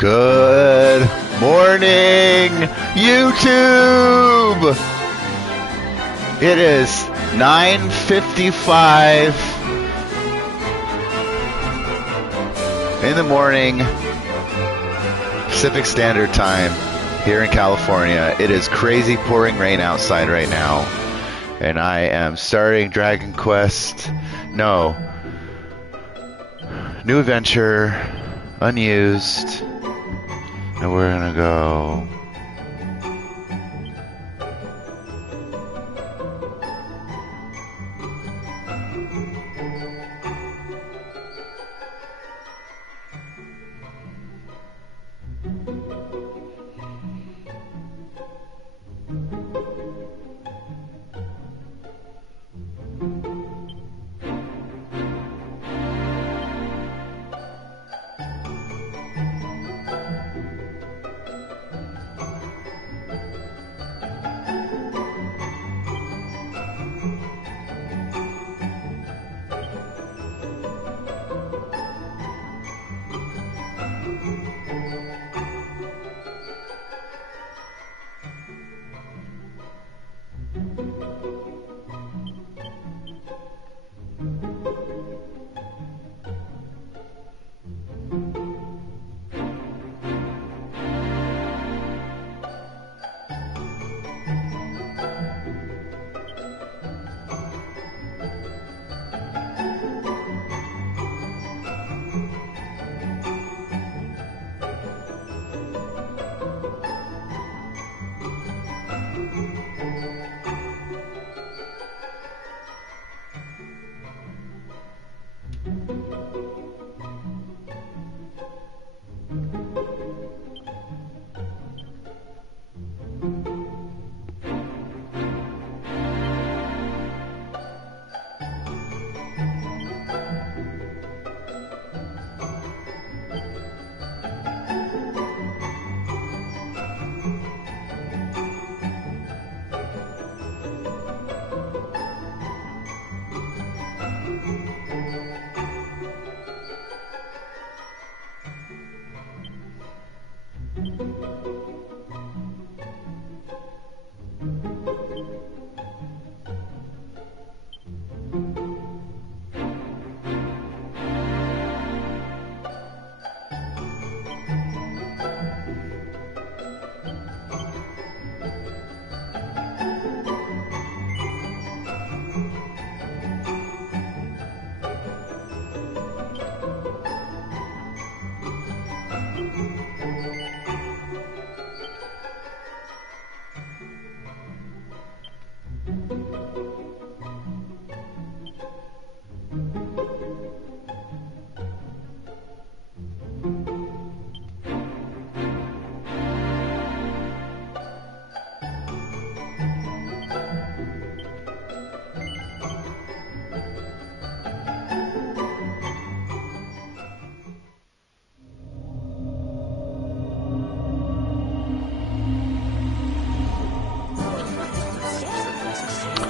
Good morning, YouTube! It is 9:55 in the morning, Pacific Standard Time here in California. It is crazy pouring rain outside right now, and I am starting Dragon Quest. No. New adventure, unused. And we're gonna go.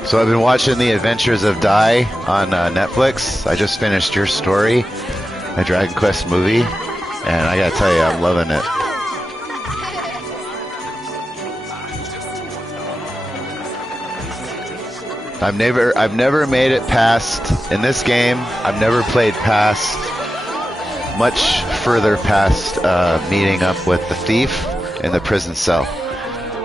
So I've been watching The Adventures of Dai on Netflix. I just finished Your Story, a Dragon Quest movie, and I gotta tell you, I'm loving it. I've never made it past, in this game, I've never played past, much further past meeting up with the thief in the prison cell.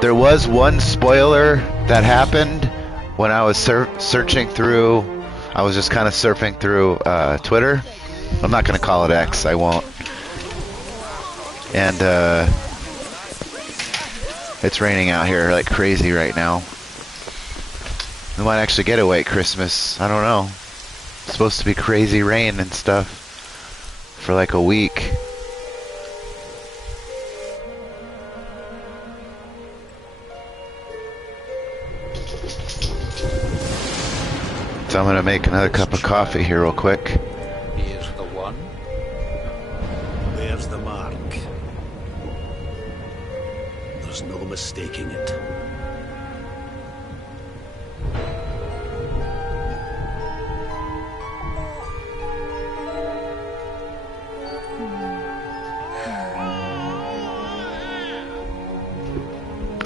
There was one spoiler that happened when I was searching through. I was just kind of surfing through Twitter. I'm not going to call it X, I won't. And it's raining out here like crazy right now. We might actually get away at Christmas. I don't know. It's supposed to be crazy rain and stuff for like a week. So I'm gonna make another cup of coffee here real quick. Here's the one. There's the mark. There's no mistaking it.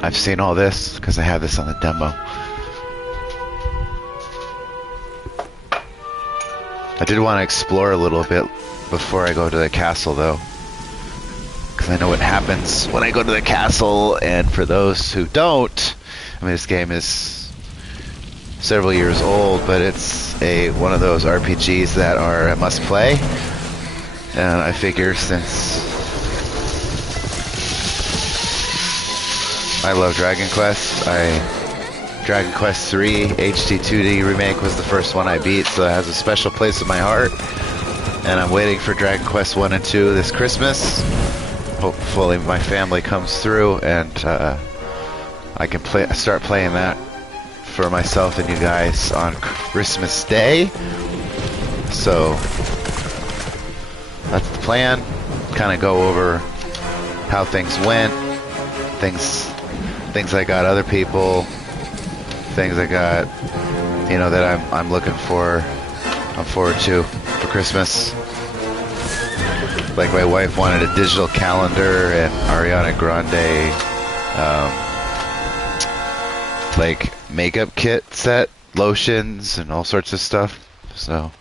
I've seen all this because I have this on the demo. I did want to explore a little bit before I go to the castle, though, because I know what happens when I go to the castle. And for those who don't, I mean, this game is several years old, but it's one of those RPGs that are a must-play. And I figure since I love Dragon Quest, Dragon Quest 3 HD 2D remake was the first one I beat, so it has a special place in my heart. And I'm waiting for Dragon Quest 1 and 2 this Christmas. Hopefully my family comes through and I can start playing that for myself and you guys on Christmas Day. So that's the plan. Kind of go over how things went, things I got other people, things I got, that I'm looking for, I'm forward to for Christmas. Like my wife wanted a digital calendar and Ariana Grande, like makeup kit set, lotions and all sorts of stuff. So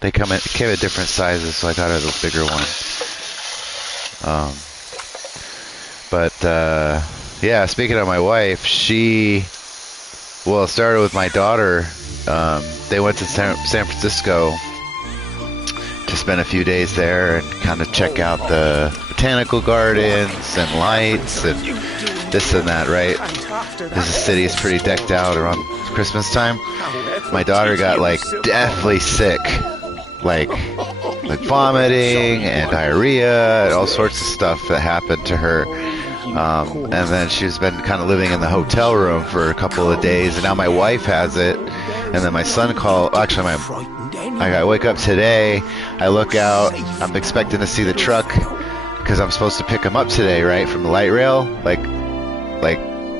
they came in different sizes, so I got her the bigger one. Yeah, speaking of my wife, it started with my daughter. They went to San Francisco to spend a few days there and kind of check out the botanical gardens and lights and this and that, right? This city is pretty decked out around Christmas time. My daughter got like deathly sick, like vomiting and diarrhea and all sorts of stuff that happened to her. And then she's been kind of living in the hotel room for a couple of days, and now my wife has it. And then my son called. Actually, I wake up today. I look out. I'm expecting to see the truck because I'm supposed to pick him up today, right, from the light rail, like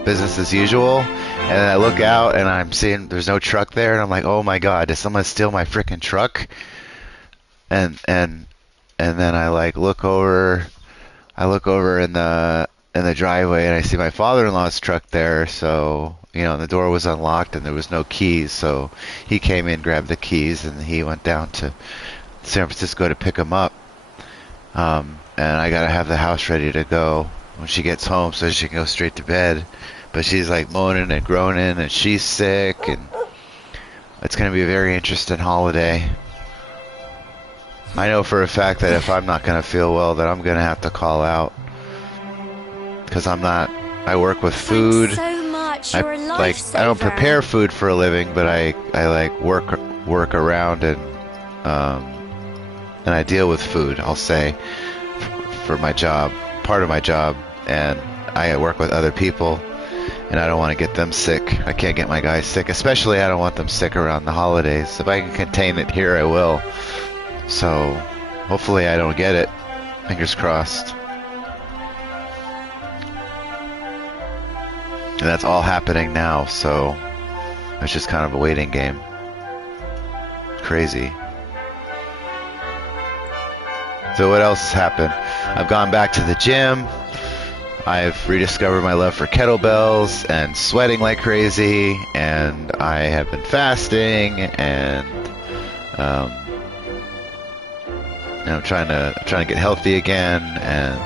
business as usual. And then I look out and I'm seeing there's no truck there, and I'm like, oh my God, did someone steal my freaking truck? And then I look over in the driveway and I see my father-in-law's truck there. So the door was unlocked and there was no keys, so he came in, grabbed the keys, and he went down to San Francisco to pick them up. And I gotta have the house ready to go when she gets home so she can go straight to bed. But she's like moaning and groaning and she's sick, and it's gonna be a very interesting holiday. I know for a fact that if I'm not gonna feel well, that I'm gonna have to call out, because I work with food. I don't prepare food for a living, but I work around and I deal with food, I'll say, for my job, part of my job, and I work with other people, and I don't want to get them sick. I can't get my guys sick, especially I don't want them sick around the holidays. If I can contain it here, I will. So hopefully I don't get it. Fingers crossed. And that's all happening now, so it's just kind of a waiting game. Crazy. So what else has happened? I've gone back to the gym. I've rediscovered my love for kettlebells and sweating like crazy, and I have been fasting, and I'm trying to get healthy again and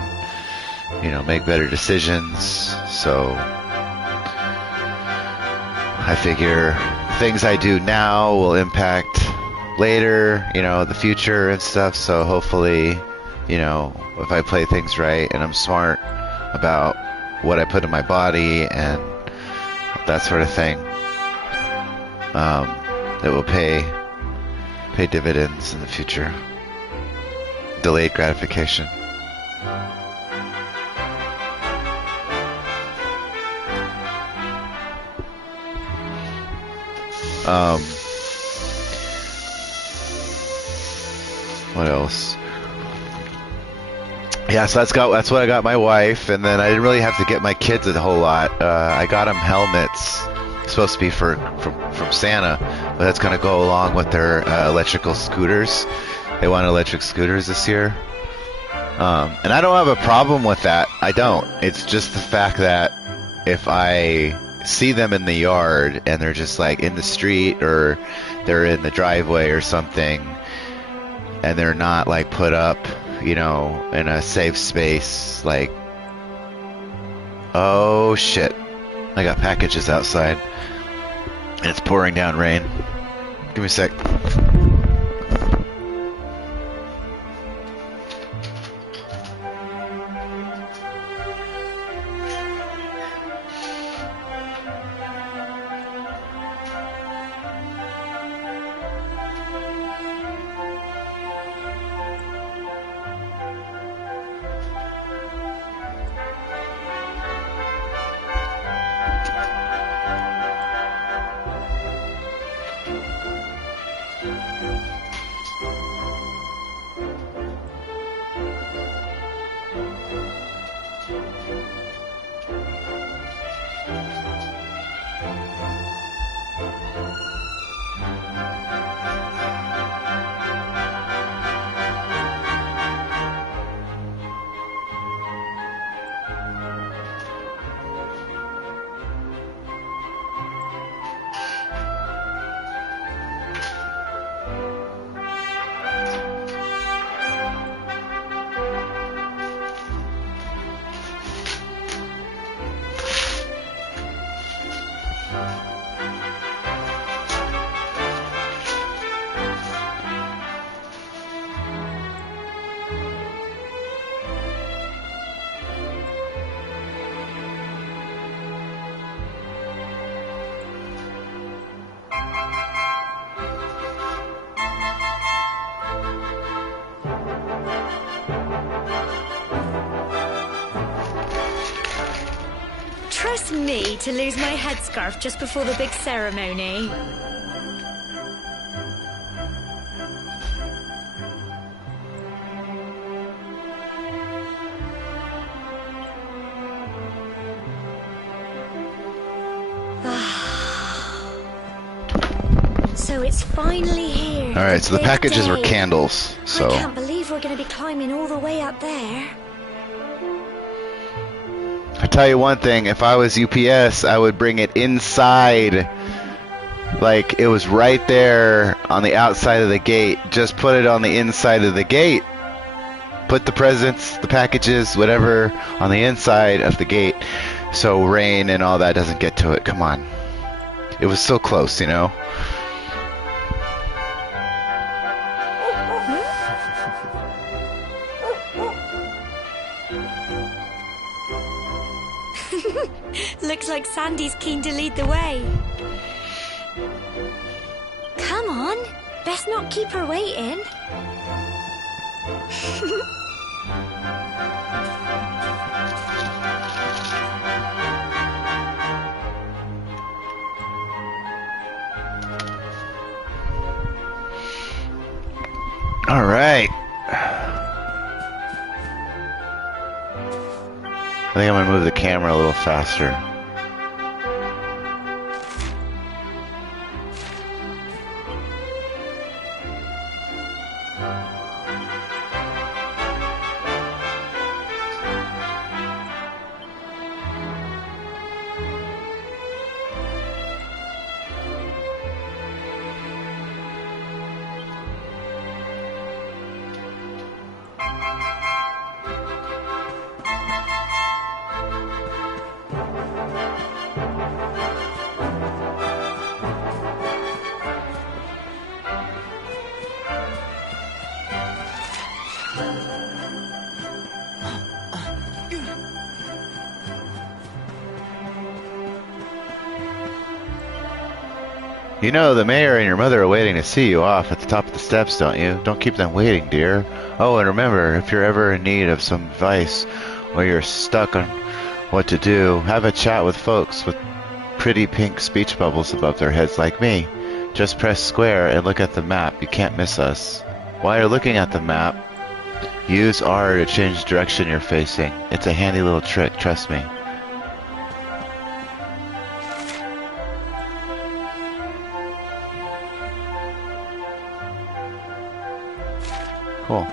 make better decisions. So I figure things I do now will impact later, the future and stuff. So hopefully, if I play things right and I'm smart about what I put in my body and that sort of thing, it will pay dividends in the future. Delayed gratification. What else? Yeah, so that's what I got my wife, and then I didn't really have to get my kids a whole lot. I got them helmets. It's supposed to be from Santa, but that's going to go along with their electrical scooters. They want electric scooters this year. And I don't have a problem with that. I don't. It's just the fact that if I see them in the yard and they're just like in the street or they're in the driveway or something and they're not like put up, you know, in a safe space, like, oh shit, I got packages outside and it's pouring down rain. Give me a sec. Trust me to lose my headscarf just before the big ceremony. So it's finally here. Alright, so the big packages were day. candles, so... I can't believe we're going to be climbing all the way up there. I tell you one thing, if I was UPS, I would bring it inside. Like, it was right there on the outside of the gate. Just put it on the inside of the gate. Put the presents, the packages, whatever, on the inside of the gate. So rain and all that doesn't get to it. Come on. It was so close, you know? Looks like Sandy's keen to lead the way. Come on, best not keep her waiting. All right. I think I'm going to move the camera a little faster. You know, the mayor and your mother are waiting to see you off at the top of the steps, don't you? Don't keep them waiting, dear. Oh, and remember, if you're ever in need of some advice or you're stuck on what to do, have a chat with folks with pretty pink speech bubbles above their heads like me. Just press square and look at the map. You can't miss us. While you're looking at the map, use R to change the direction you're facing. It's a handy little trick, trust me. Cool.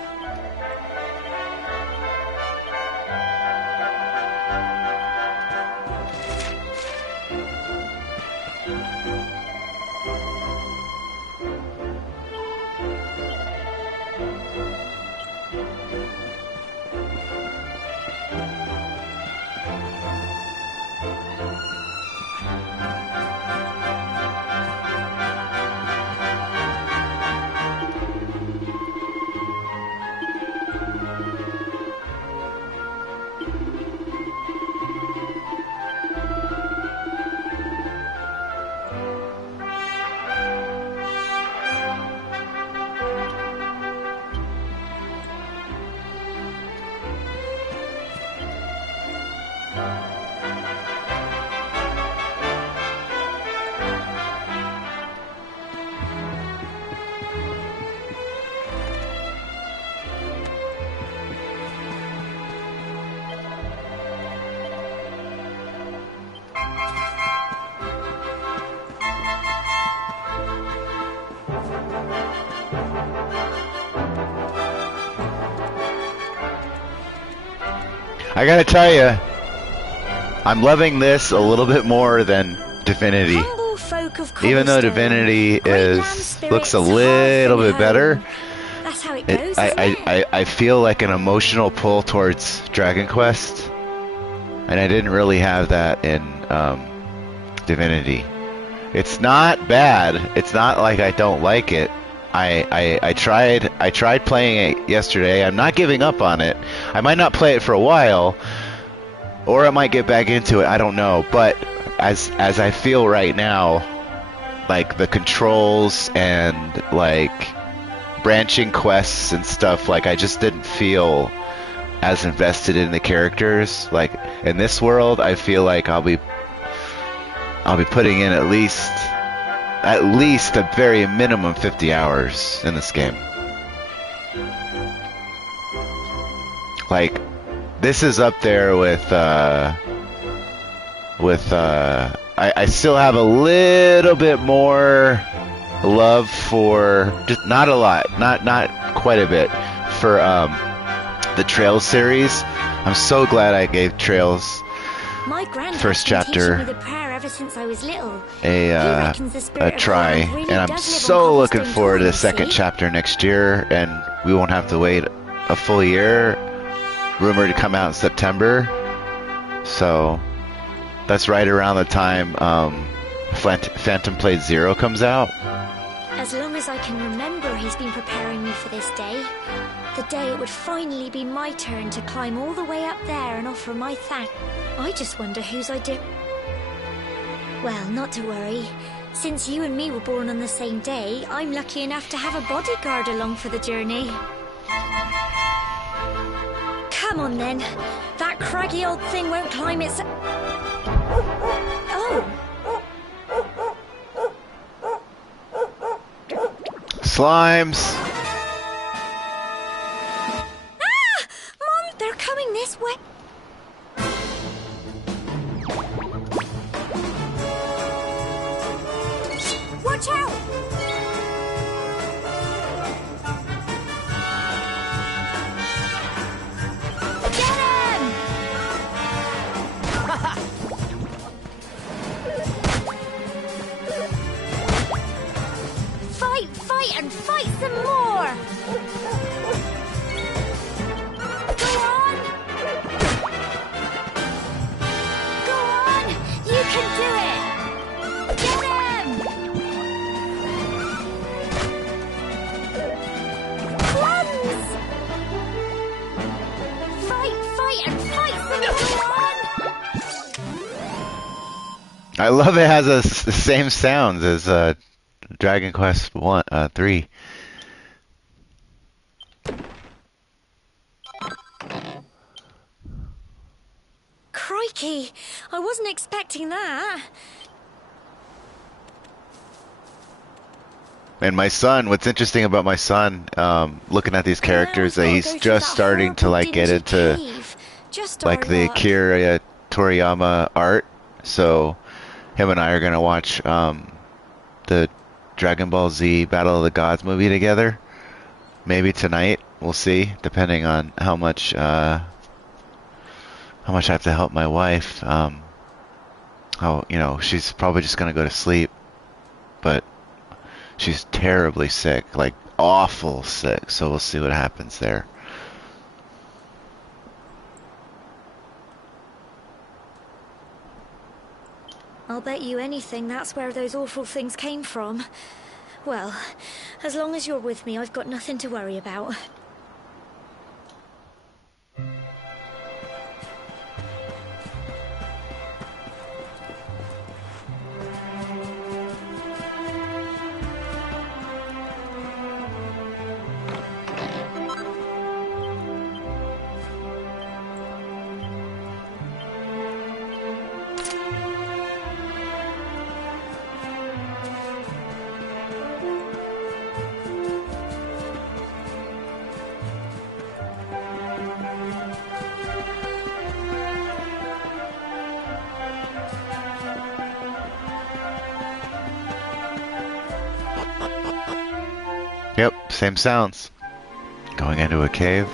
I gotta tell you, I'm loving this a little bit more than Divinity. Humble folk of Even though Cobblestone, Divinity great land looks spirits, a little half bit in better. home. That's how it goes, isn't it? I feel like an emotional pull towards Dragon Quest, and I didn't really have that in Divinity. It's not bad. It's not like I don't like it. I tried playing it yesterday. I'm not giving up on it. I might not play it for a while, or I might get back into it. I don't know. But as I feel right now, like the controls and like branching quests and stuff, like I just didn't feel as invested in the characters. Like in this world, I feel like I'll be putting in at least a very minimum 50 hours in this game. Like this is up there with I still have a little bit more love for, just not a lot, not quite a bit, for the Trails series. I'm so glad I gave Trails My granddad's first been chapter teaching me the prayer ever since I was little. a try, and I'm so looking forward to the second chapter next year, and we won't have to wait a full year. Rumored to come out in September, so that's right around the time Phantom Blade Zero comes out. As long as I can remember, he's been preparing me for this day. The day it would finally be my turn to climb all the way up there and offer my thanks. I just wonder whose idea... Well, not to worry. Since you and me were born on the same day, I'm lucky enough to have a bodyguard along for the journey. Come on then. That craggy old thing won't climb its... Oh! Slimes! Ah! Mom, they're coming this way. Watch out! Get him! Fight and fight some more! Go on! Go on! You can do it! Get him! Plums! Fight and fight some more! I love it has the same sounds as Dragon Quest 3. Crikey! I wasn't expecting that. And my son, what's interesting about my son, looking at these characters, that he's just starting to like get into like the Akira Toriyama art. So him and I are gonna watch the Dragon Ball Z Battle of the Gods movie together. Maybe tonight. We'll see, depending on how much I have to help my wife. She's probably just gonna go to sleep, but she's terribly sick, like awful sick. So we'll see what happens there. I'll bet you anything that's where those awful things came from. Well, as long as you're with me, I've got nothing to worry about. Yep, same sounds. Going into a cave.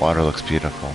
Water looks beautiful.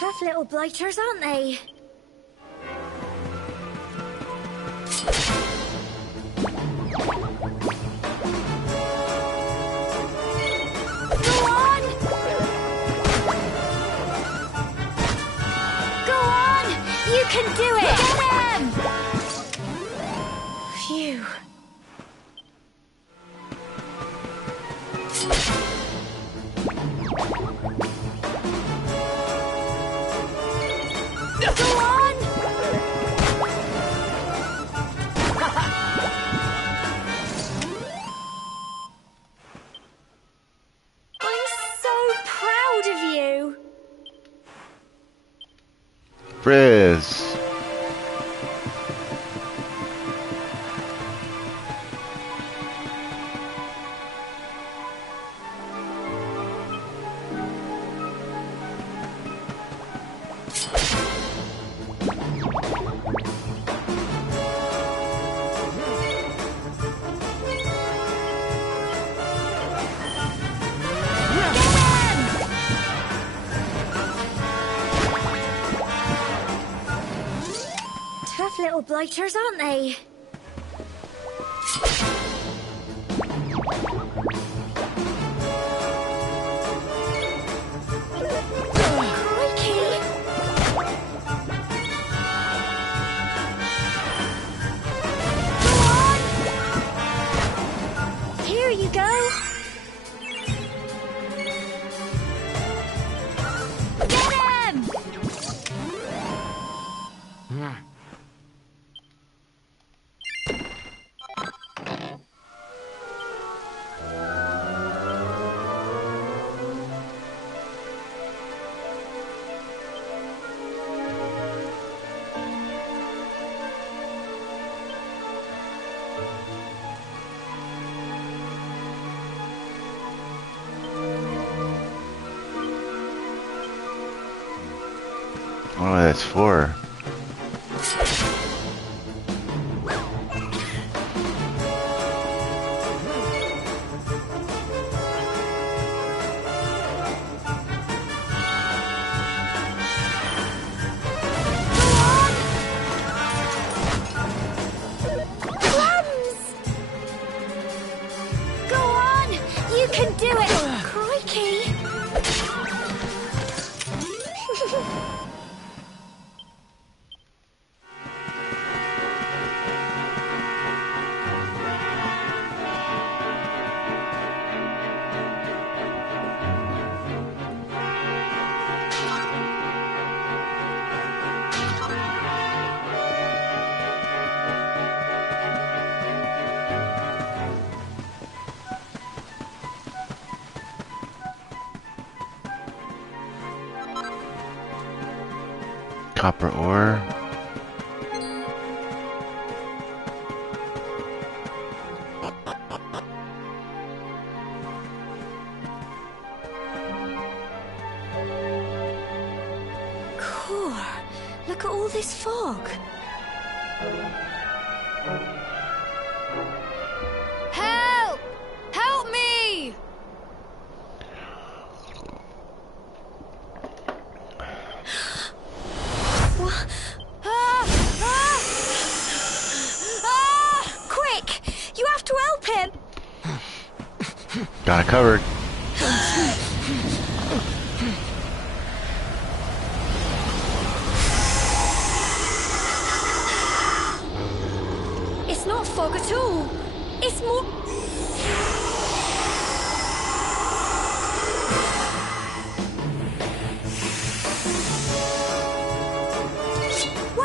Tough little blighters, aren't they? Go on! Go on! You can do it! Get him! Phew. Go on! I'm so proud of you. Frizz. Tough little blighters, aren't they? Crikey! Go on! Here you go! Get him! Oh, that's 4. Go on! You can do it! Crikey! Copper ore. Cool. Look at all this fog. Help! Help me! Quick! You have to help him! Got it covered. It's not fog at all. It's more...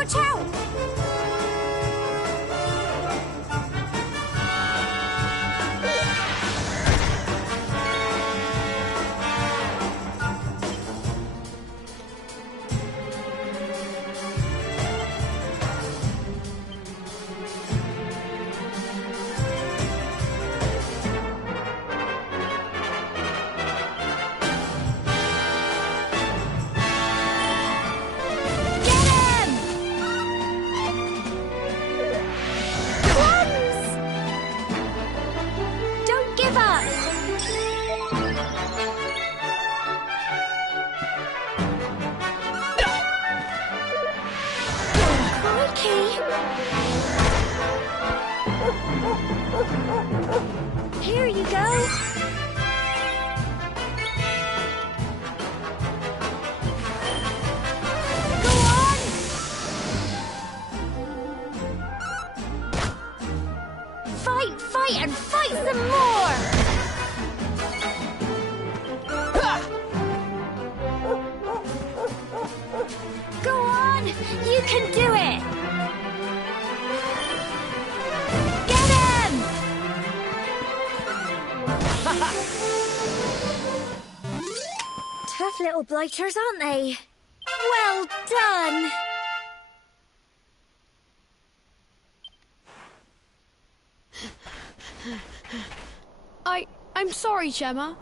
Watch out! Here you go. Go on. Fight, fight, and fight some more. Go on. You can do it. Tough little blighters, aren't they? Well done! I'm sorry, Gemma.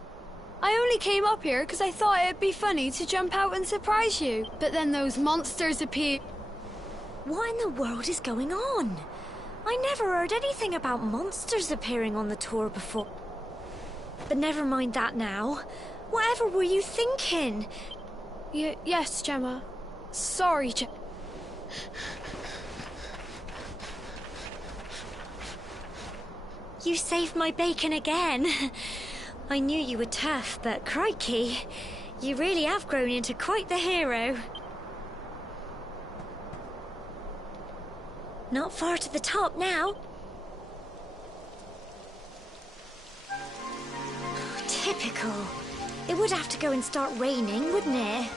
I only came up here because I thought it'd be funny to jump out and surprise you. But then those monsters appeared. What in the world is going on? I never heard anything about monsters appearing on the tour before. But never mind that now. Whatever were you thinking? Yes, Gemma. Sorry, Gemma. You saved my bacon again. I knew you were tough, but crikey, you really have grown into quite the hero. Not far to the top now. Typical. It would have to go and start raining, wouldn't it?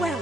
Well.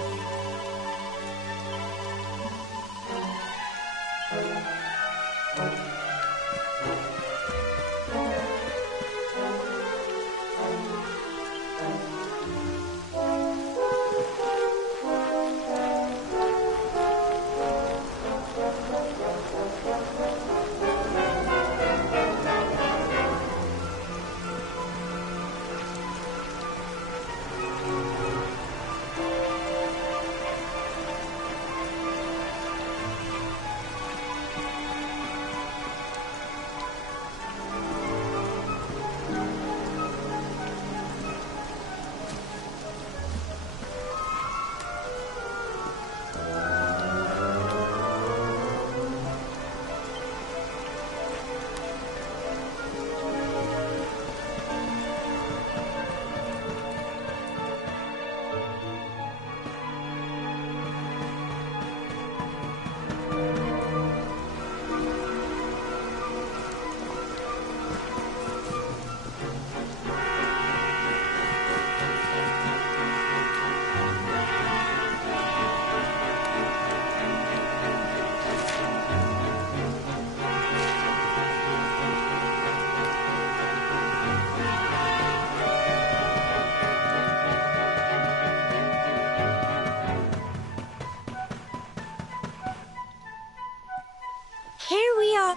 Here we are.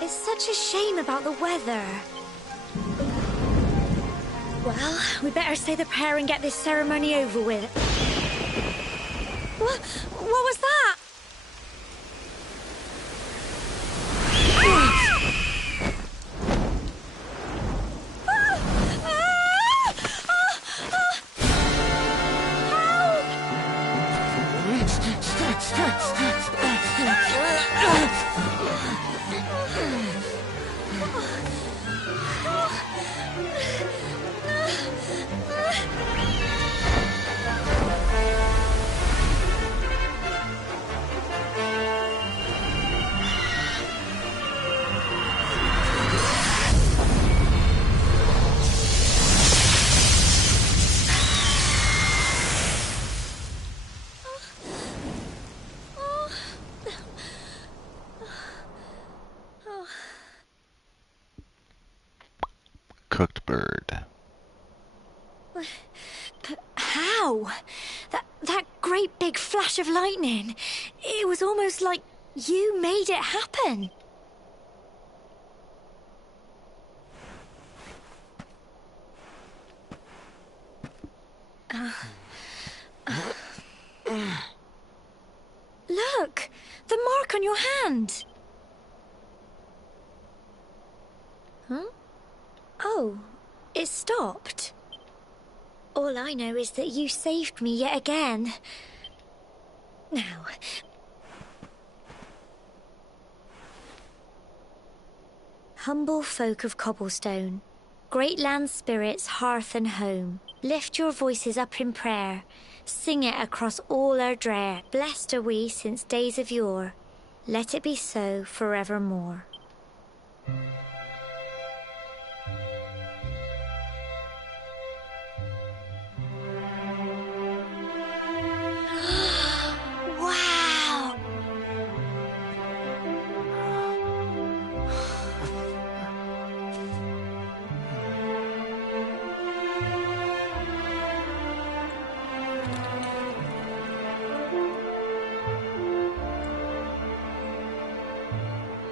It's such a shame about the weather. Well, we better say the prayer and get this ceremony over with. What was that? But how? That great big flash of lightning. It was almost like you made it happen. Look! The mark on your hand! Huh? Oh, it stopped. All I know is that you saved me yet again. Now... Humble folk of Cobblestone, great land spirits, hearth and home, lift your voices up in prayer, sing it across all our drear. Blessed are we since days of yore, let it be so forevermore. Wow!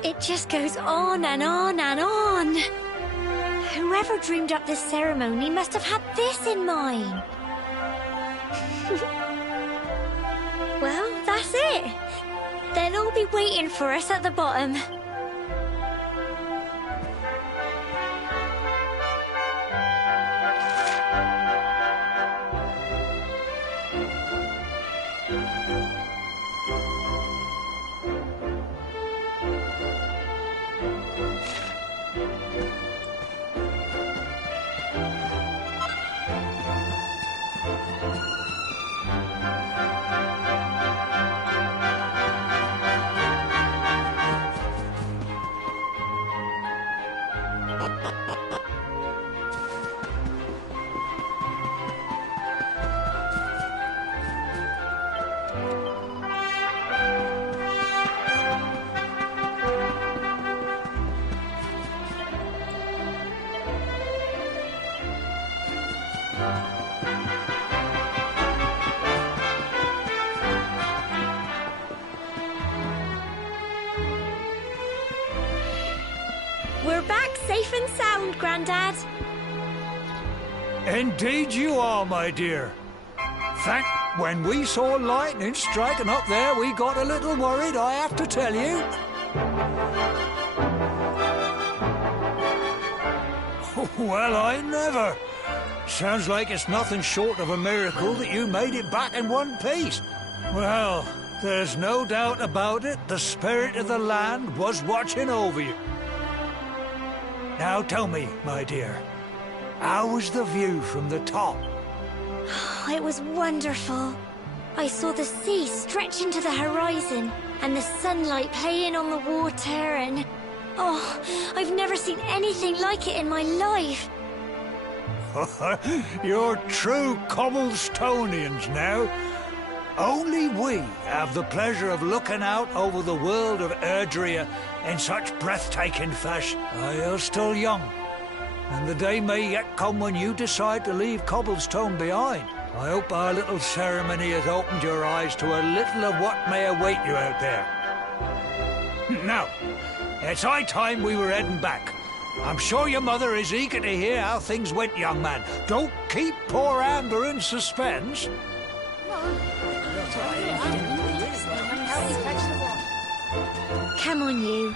It just goes on and on and on. Whoever dreamed up this ceremony must have had this in mind. Well, that's it. They'll all be waiting for us at the bottom. We're back safe and sound, Grandad. Indeed you are, my dear. Fact, when we saw lightning striking up there, we got a little worried, I have to tell you. Well, I never. Sounds like it's nothing short of a miracle that you made it back in one piece. Well, there's no doubt about it, the spirit of the land was watching over you. Now tell me, my dear, how was the view from the top? It was wonderful. I saw the sea stretch into the horizon and the sunlight playing on the water and... Oh, I've never seen anything like it in my life. You're true Cobblestonians now. Only we have the pleasure of looking out over the world of Erdrea in such breathtaking fashion. You're still young, and the day may yet come when you decide to leave Cobblestone behind. I hope our little ceremony has opened your eyes to a little of what may await you out there. Now, it's high time we were heading back. I'm sure your mother is eager to hear how things went, young man. Don't keep poor Amber in suspense. Come on, you.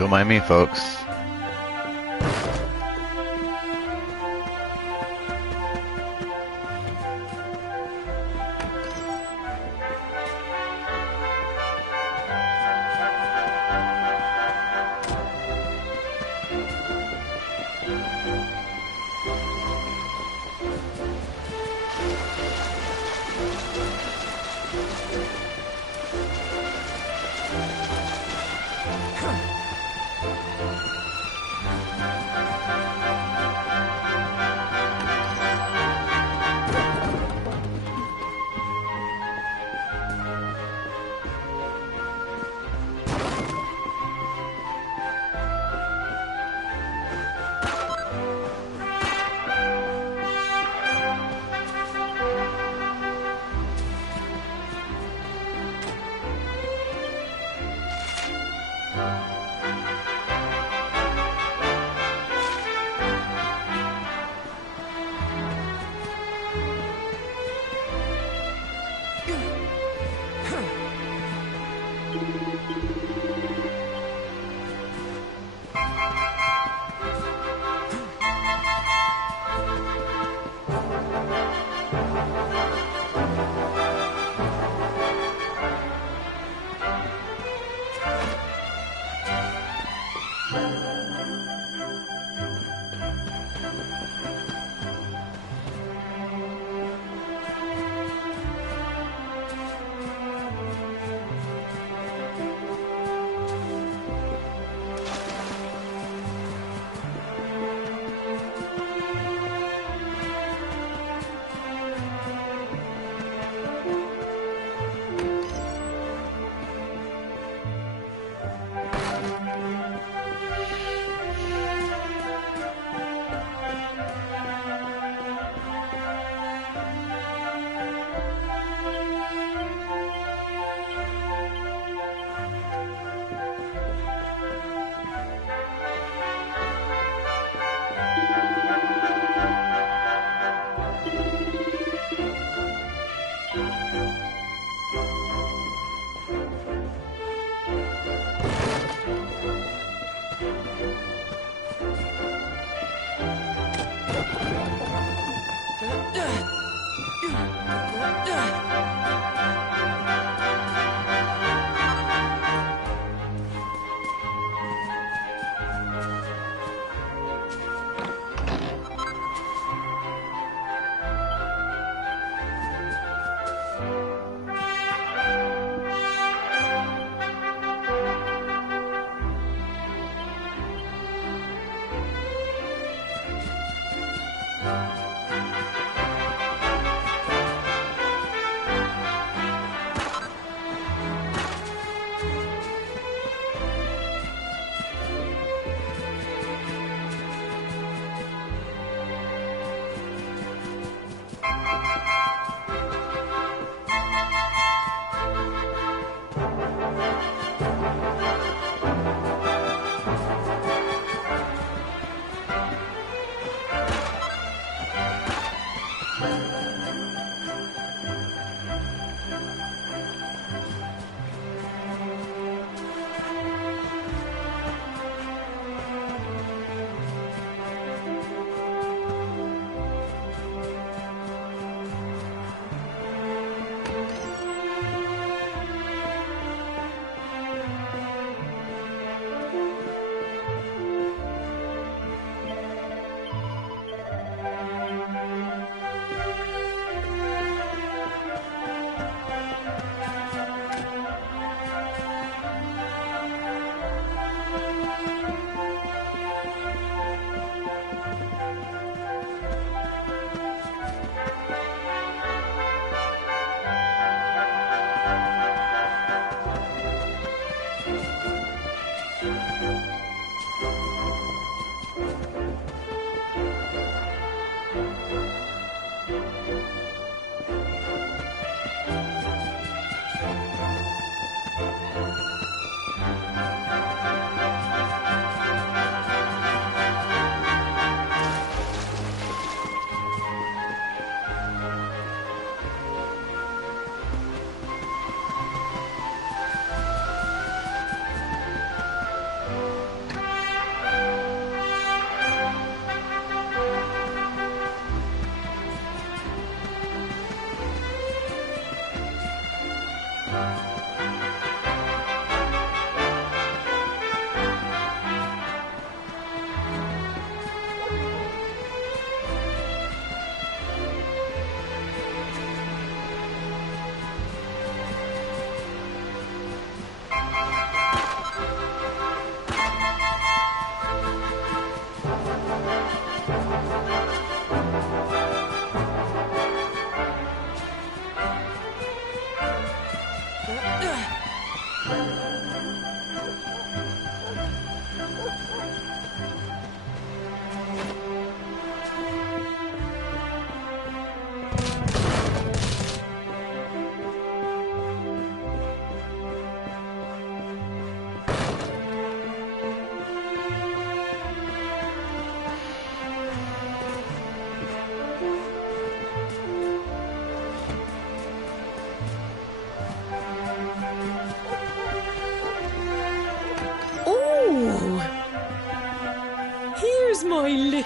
Don't mind me, folks.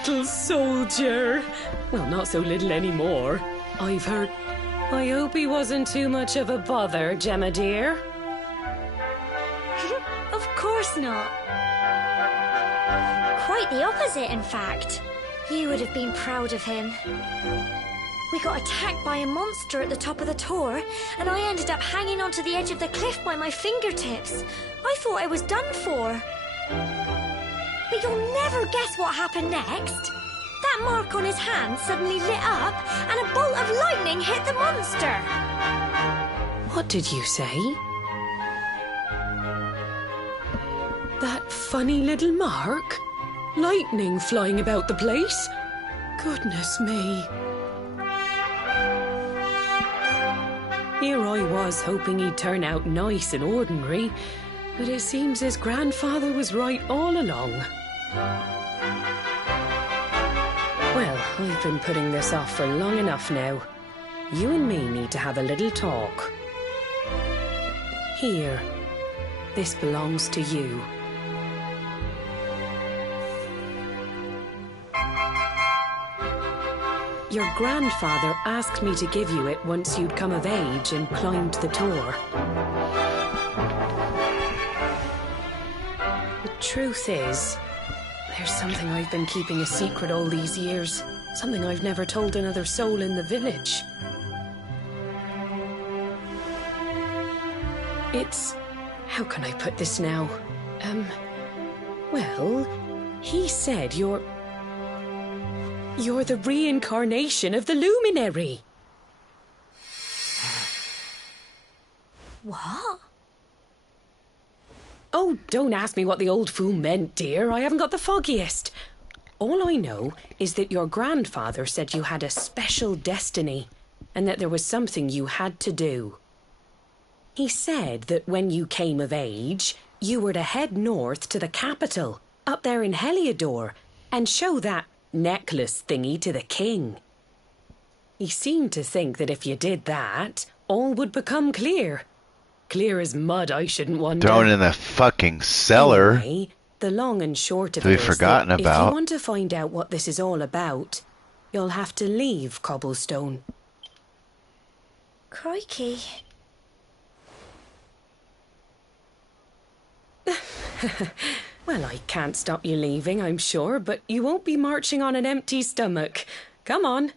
little soldier. Well, not so little anymore. I've heard... I hope he wasn't too much of a bother, Gemma dear. Of course not. Quite the opposite, in fact. You would have been proud of him. We got attacked by a monster at the top of the tor, and I ended up hanging onto the edge of the cliff by my fingertips. I thought I was done for. But you'll never guess what happened next. That mark on his hand suddenly lit up, and a bolt of lightning hit the monster. What did you say? That funny little mark? Lightning flying about the place? Goodness me. Here I was hoping he'd turn out nice and ordinary, but it seems his grandfather was right all along. Well, I've been putting this off for long enough now. You and me need to have a little talk. Here, this belongs to you. Your grandfather asked me to give you it once you'd come of age and climbed the tor. The truth is, there's something I've been keeping a secret all these years. Something I've never told another soul in the village. It's... how can I put this now? Well, he said you're the reincarnation of the Luminary. What? Oh, don't ask me what the old fool meant, dear. I haven't got the foggiest. All I know is that your grandfather said you had a special destiny and that there was something you had to do. He said that when you came of age, you were to head north to the capital, up there in Heliodor, and show that necklace thingy to the king. He seemed to think that if you did that, all would become clear. Clear as mud, I shouldn't wonder. Down in the fucking cellar. Anyway, the long and short of To it be is forgotten that about. if you want to find out what this is all about, you'll have to leave Cobblestone. Crikey. Well, I can't stop you leaving, I'm sure, but you won't be marching on an empty stomach. Come on.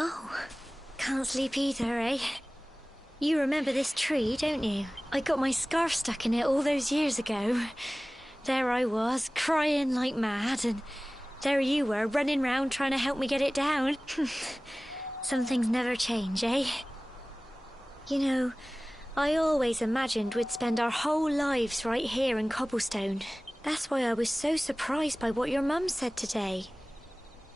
Oh, can't sleep either, eh? You remember this tree, don't you? I got my scarf stuck in it all those years ago. There I was, crying like mad, and there you were, running round trying to help me get it down. Some things never change, eh? You know, I always imagined we'd spend our whole lives right here in Cobblestone. That's why I was so surprised by what your mum said today.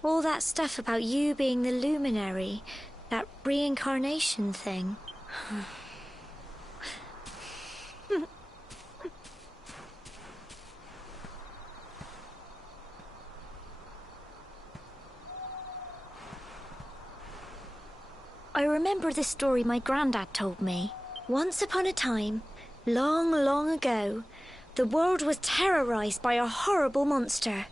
All that stuff about you being the luminary, that reincarnation thing. I remember the story my granddad told me. Once upon a time, long, long ago, the world was terrorized by a horrible monster.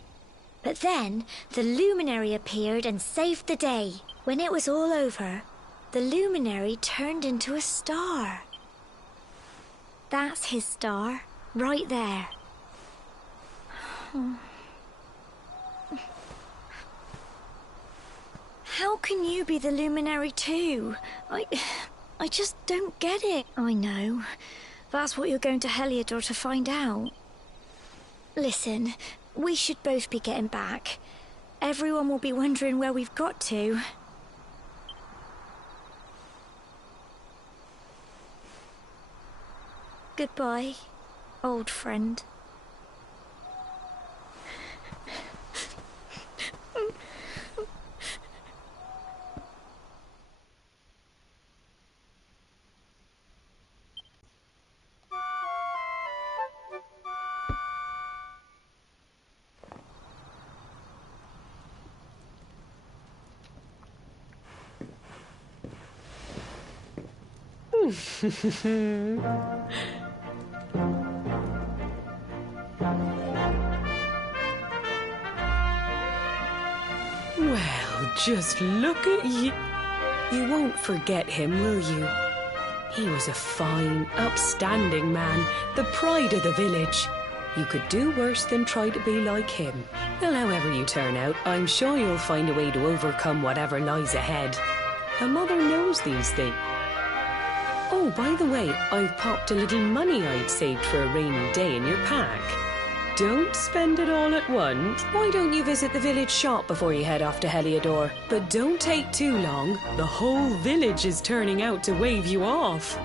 But then, the luminary appeared and saved the day. When it was all over, the luminary turned into a star. That's his star, right there. How can you be the luminary too? I just don't get it. I know. That's what you're going to Heliodor to find out. Listen, we should both be getting back. Everyone will be wondering where we've got to. Goodbye, old friend. Well, just look at you. You won't forget him, will you? He was a fine, upstanding man, the pride of the village. You could do worse than try to be like him. Well, however you turn out, I'm sure you'll find a way to overcome whatever lies ahead. A mother knows these things. Oh, by the way, I've popped a little money I'd saved for a rainy day in your pack. Don't spend it all at once. Why don't you visit the village shop before you head off to Heliodor? But don't take too long. The whole village is turning out to wave you off.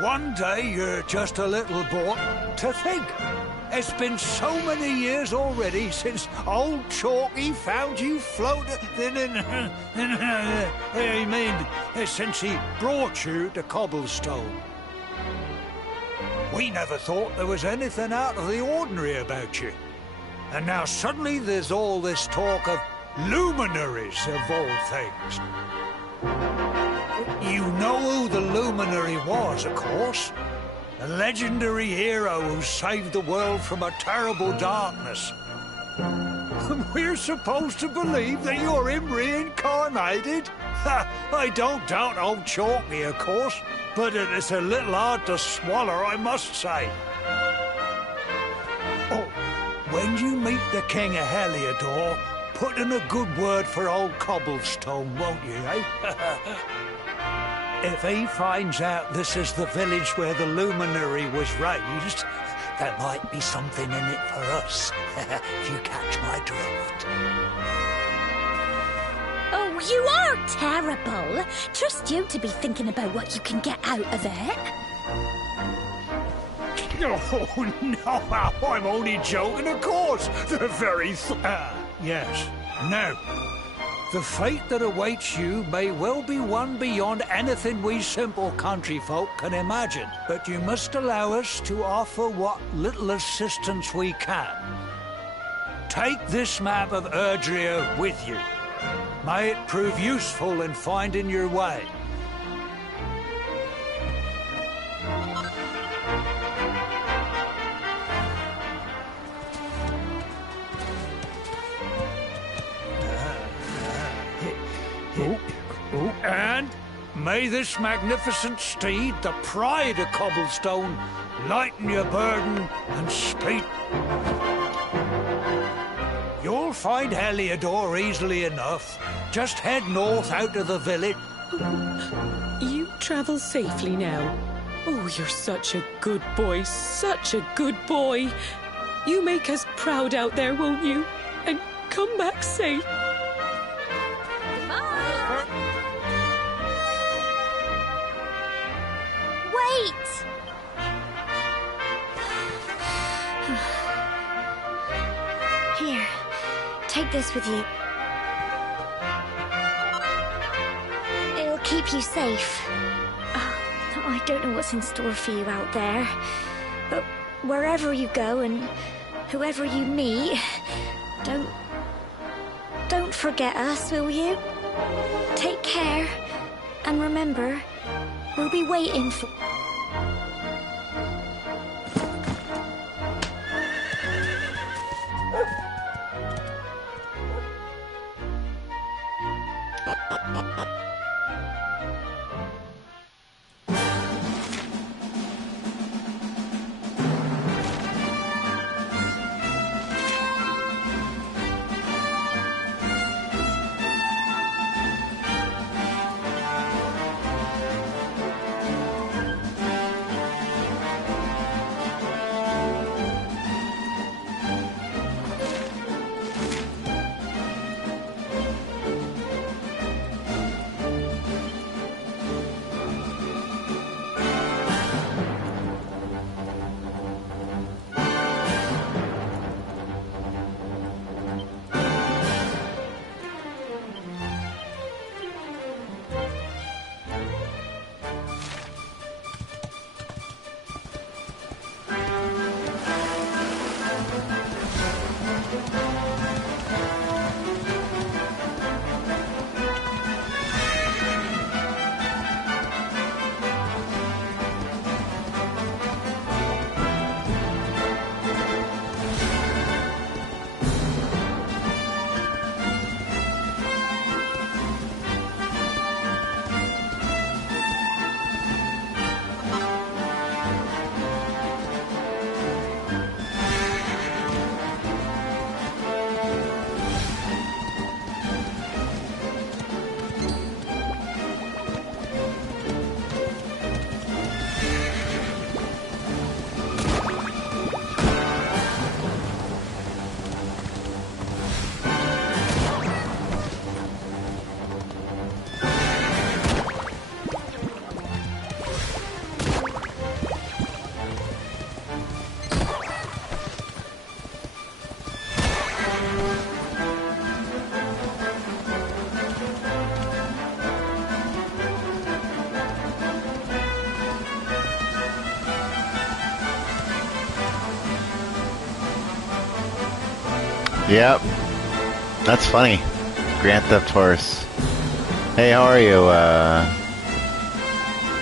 One day you're just a little boy. To think, it's been so many years already since old Chalky found you floating. I mean, since he brought you to Cobblestone. We never thought there was anything out of the ordinary about you. And now suddenly there's all this talk of luminaries of all things. You know who the luminary was, of course. A legendary hero who saved the world from a terrible darkness. And we're supposed to believe that you're him reincarnated? I don't doubt old Chalky, of course, but it's a little hard to swallow, I must say. Oh, when you meet the King of Heliodor, put in a good word for old Cobblestone, won't you, eh? If he finds out this is the village where the luminary was raised, there might be something in it for us, if you catch my drift. Oh, you are terrible. Trust you to be thinking about what you can get out of it. Oh, no, I'm only joking, of course. The very yes. No. The fate that awaits you may well be one beyond anything we simple country folk can imagine, but you must allow us to offer what little assistance we can. Take this map of Erdrea with you. May it prove useful in finding your way. And may this magnificent steed, the pride of Cobblestone, lighten your burden and speed. You'll find Heliodor easily enough. Just head north out of the village. You travel safely now. Oh, you're such a good boy, such a good boy. You make us proud out there, won't you? And come back safe. Wait! Here, take this with you. It'll keep you safe. I don't know what's in store for you out there, but wherever you go and whoever you meet, don't forget us, will you? Take care, and remember, we'll be waiting for... Yep. That's funny. Grand Theft Horse. Hey, how are you,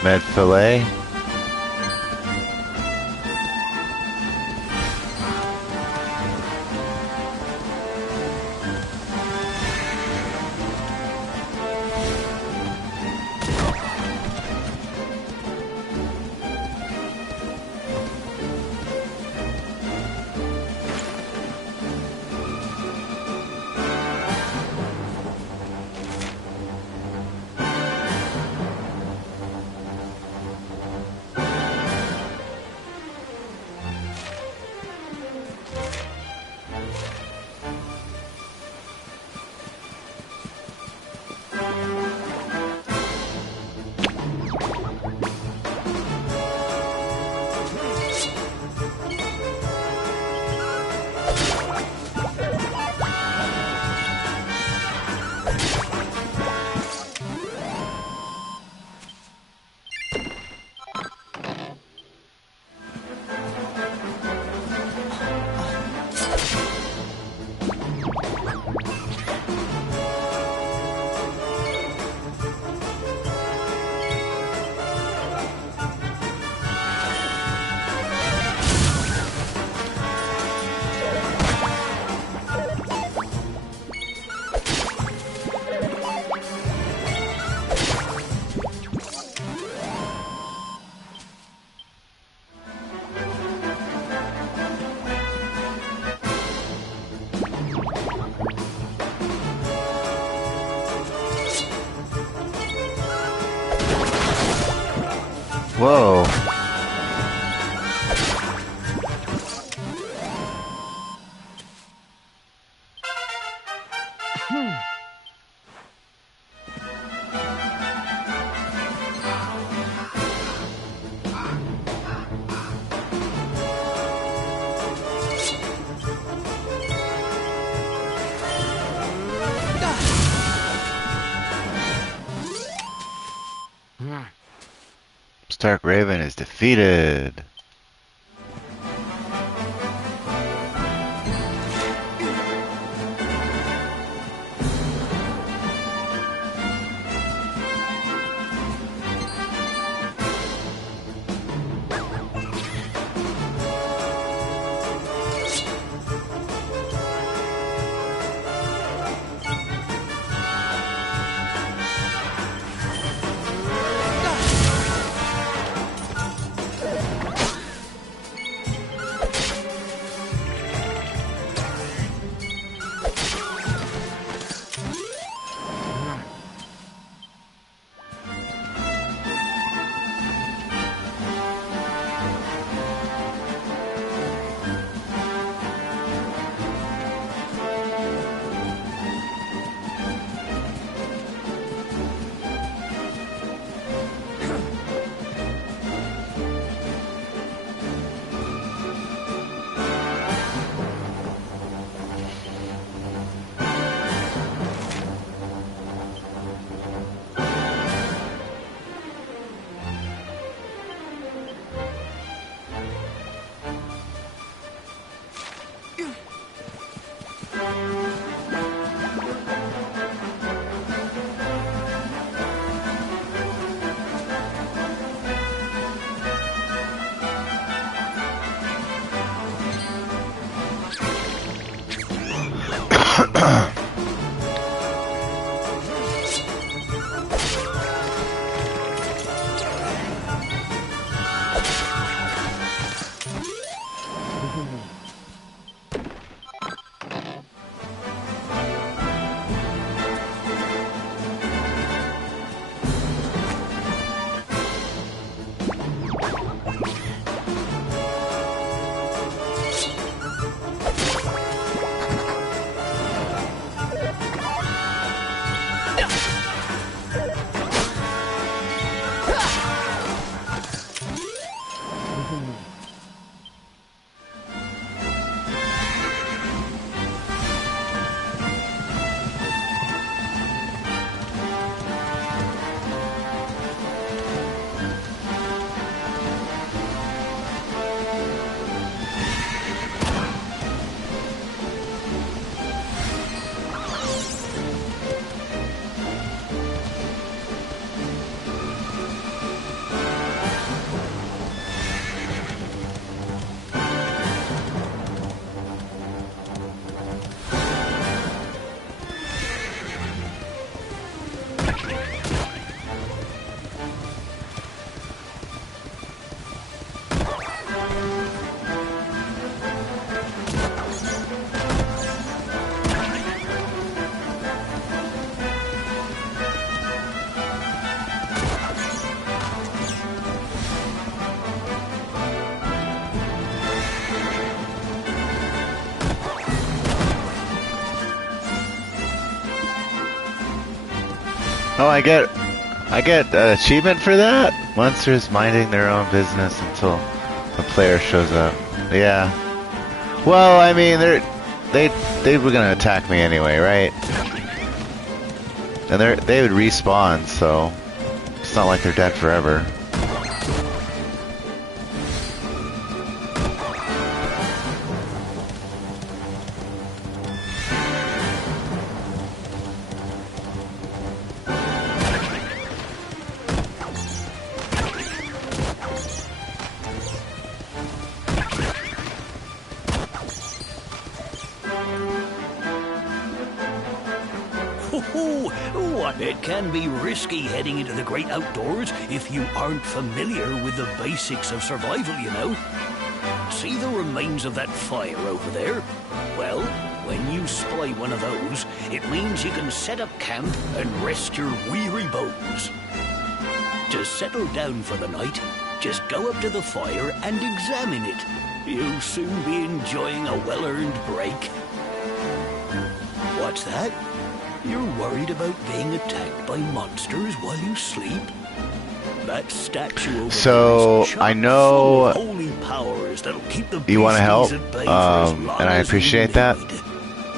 Med Filet? Whoa. Stark Raven is defeated. Oh, I get an achievement for that? Monsters minding their own business until the player shows up. Yeah. Well, I mean, they were gonna attack me anyway, right? And they would respawn, so it's not like they're dead forever. It can be risky heading into the great outdoors if you aren't familiar with the basics of survival, you know. See the remains of that fire over there? Well, when you spy one of those, it means you can set up camp and rest your weary bones. To settle down for the night, just go up to the fire and examine it. You'll soon be enjoying a well-earned break. What's that? You're worried about being attacked by monsters while you sleep? That statue over So, there is I know chock full of holy powers that'll keep the you want to help, beasties at bay for as long and I as we appreciate that, need.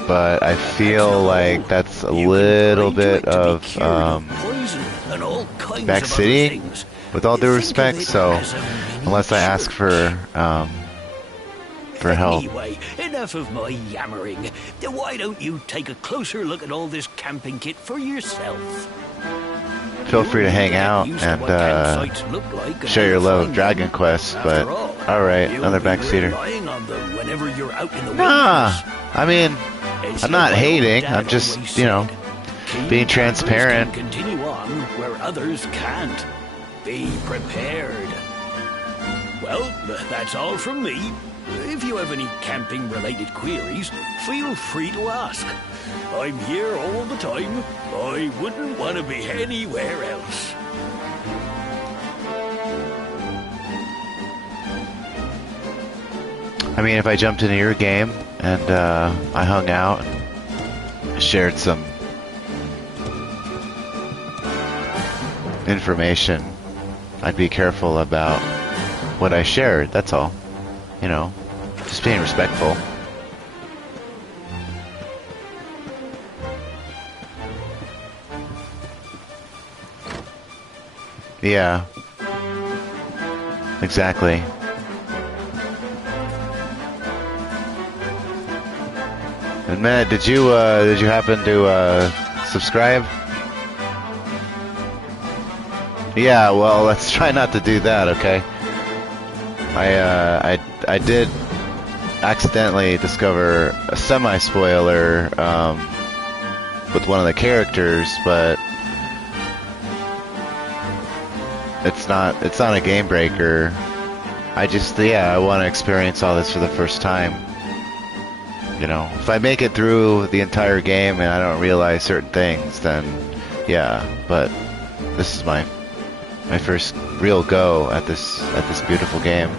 but I feel like that's a little bit of Poison and all kinds back of city, other things. with all due Think of respect. it So, as a mini unless I ask church. for help. Anyway, enough of my yammering. Why don't you take a closer look at all this camping kit for yourself? Feel free to hang out Used to and what campsites look like and share how your to love of find Dragon them. Quest, but After all, alright, you'll another be backseater. relying on them whenever you're out in the Nah, wilderness. I mean, As I'm your not old hating, dad I'm just, always you know, said, keen being campers transparent. Can continue on where others can't. Be prepared. Well, that's all from me. If you have any camping-related queries, feel free to ask. I'm here all the time. I wouldn't want to be anywhere else. I mean, if I jumped into your game and I hung out, shared some information, I'd be careful about what I shared, that's all. You know, just being respectful. Yeah. Exactly. And Matt, did you happen to subscribe? Yeah, well, let's try not to do that, okay? I did accidentally discover a semi-spoiler with one of the characters, but it's not a game breaker. I want to experience all this for the first time. You know, if I make it through the entire game and I don't realize certain things, then yeah, but this is my first real go at this beautiful game.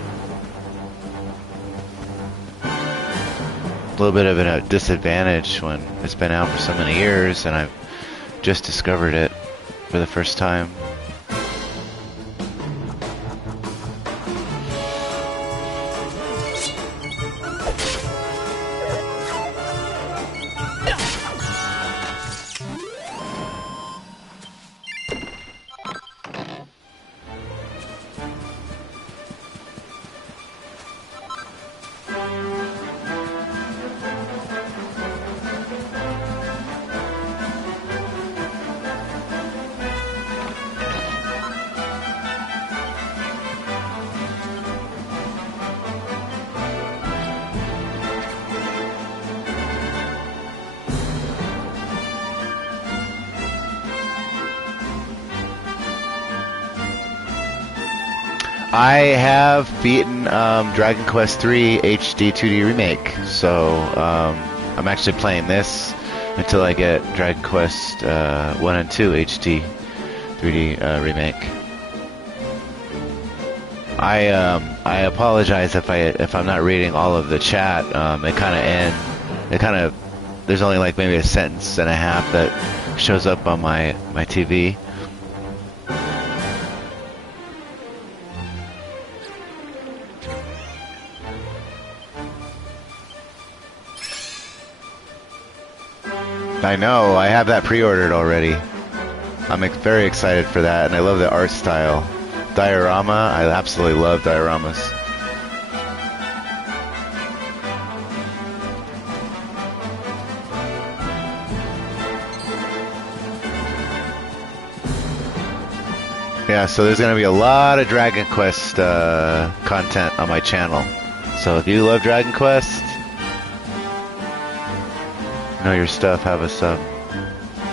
A little bit of a disadvantage when it's been out for so many years and I've just discovered it for the first time. I have beaten Dragon Quest III HD 2D Remake, so I'm actually playing this until I get Dragon Quest 1 and 2 HD 3D Remake. I apologize if I'm not reading all of the chat. There's only like maybe a sentence and a half that shows up on my TV. I know, I have that pre-ordered already. I'm very excited for that, and I love the art style. Diorama, I absolutely love dioramas. Yeah, so there's going to be a lot of Dragon Quest content on my channel. So if you love Dragon Quest, know your stuff, have a sub.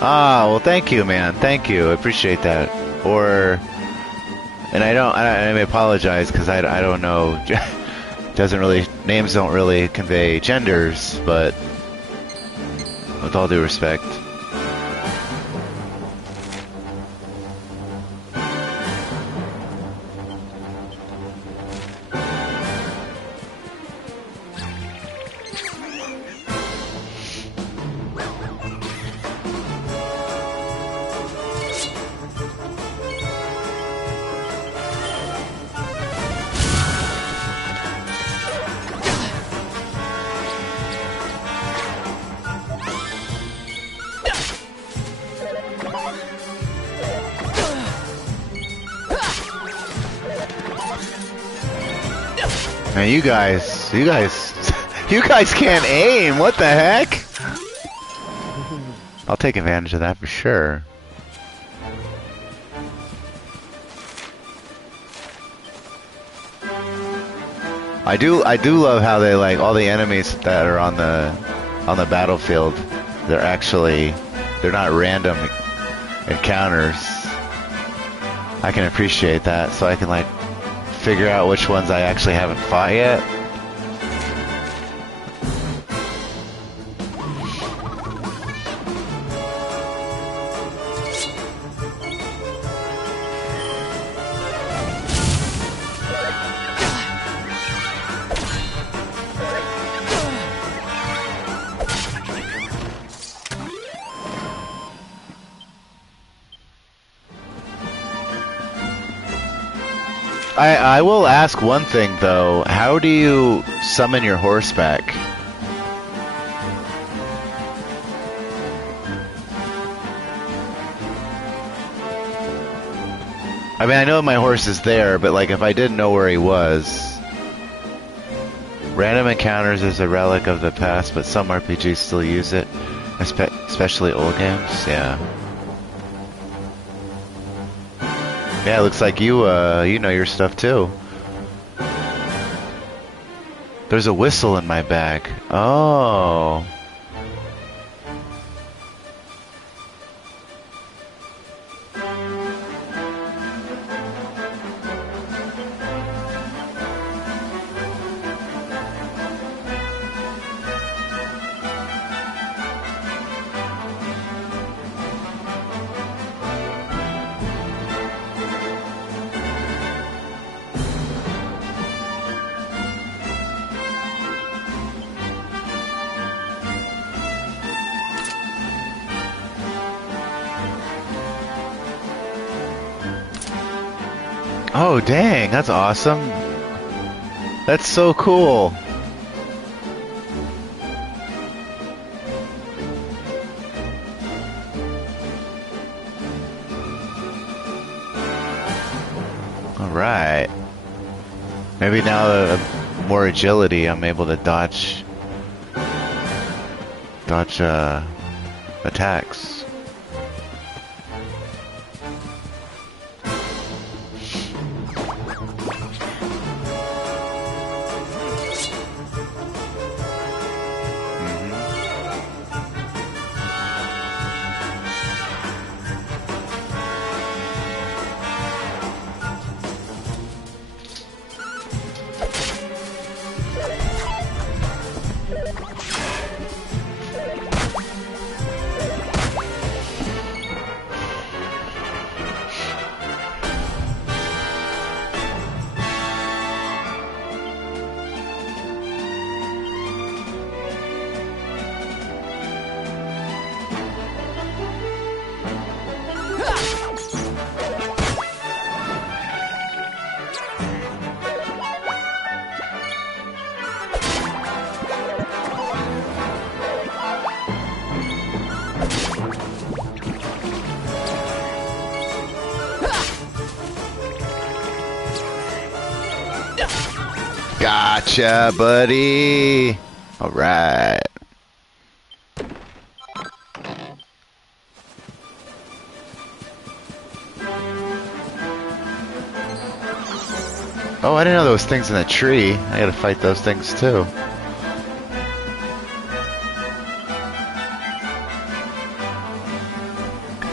Ah, well, thank you, man. Thank you. I appreciate that. And I may apologize because I don't know. Names don't really convey genders, but with all due respect. Man, you guys can't aim. What the heck? I'll take advantage of that for sure. I do love how they like all the enemies that are on the battlefield. They're not random encounters. I can appreciate that, so I can like figure out which ones I actually haven't fought yet. I will ask one thing though. How do you summon your horse back? I mean, I know my horse is there, but like if I didn't know where he was. Random encounters is a relic of the past, but some RPGs still use it, especially old games. Yeah. Yeah, it looks like you know your stuff too. There's a whistle in my bag. Oh. Oh, dang, that's awesome. That's so cool. All right. Maybe now more agility, I'm able to dodge attacks. Gotcha, buddy. All right. Oh, I didn't know there was things in the tree. I gotta fight those things too.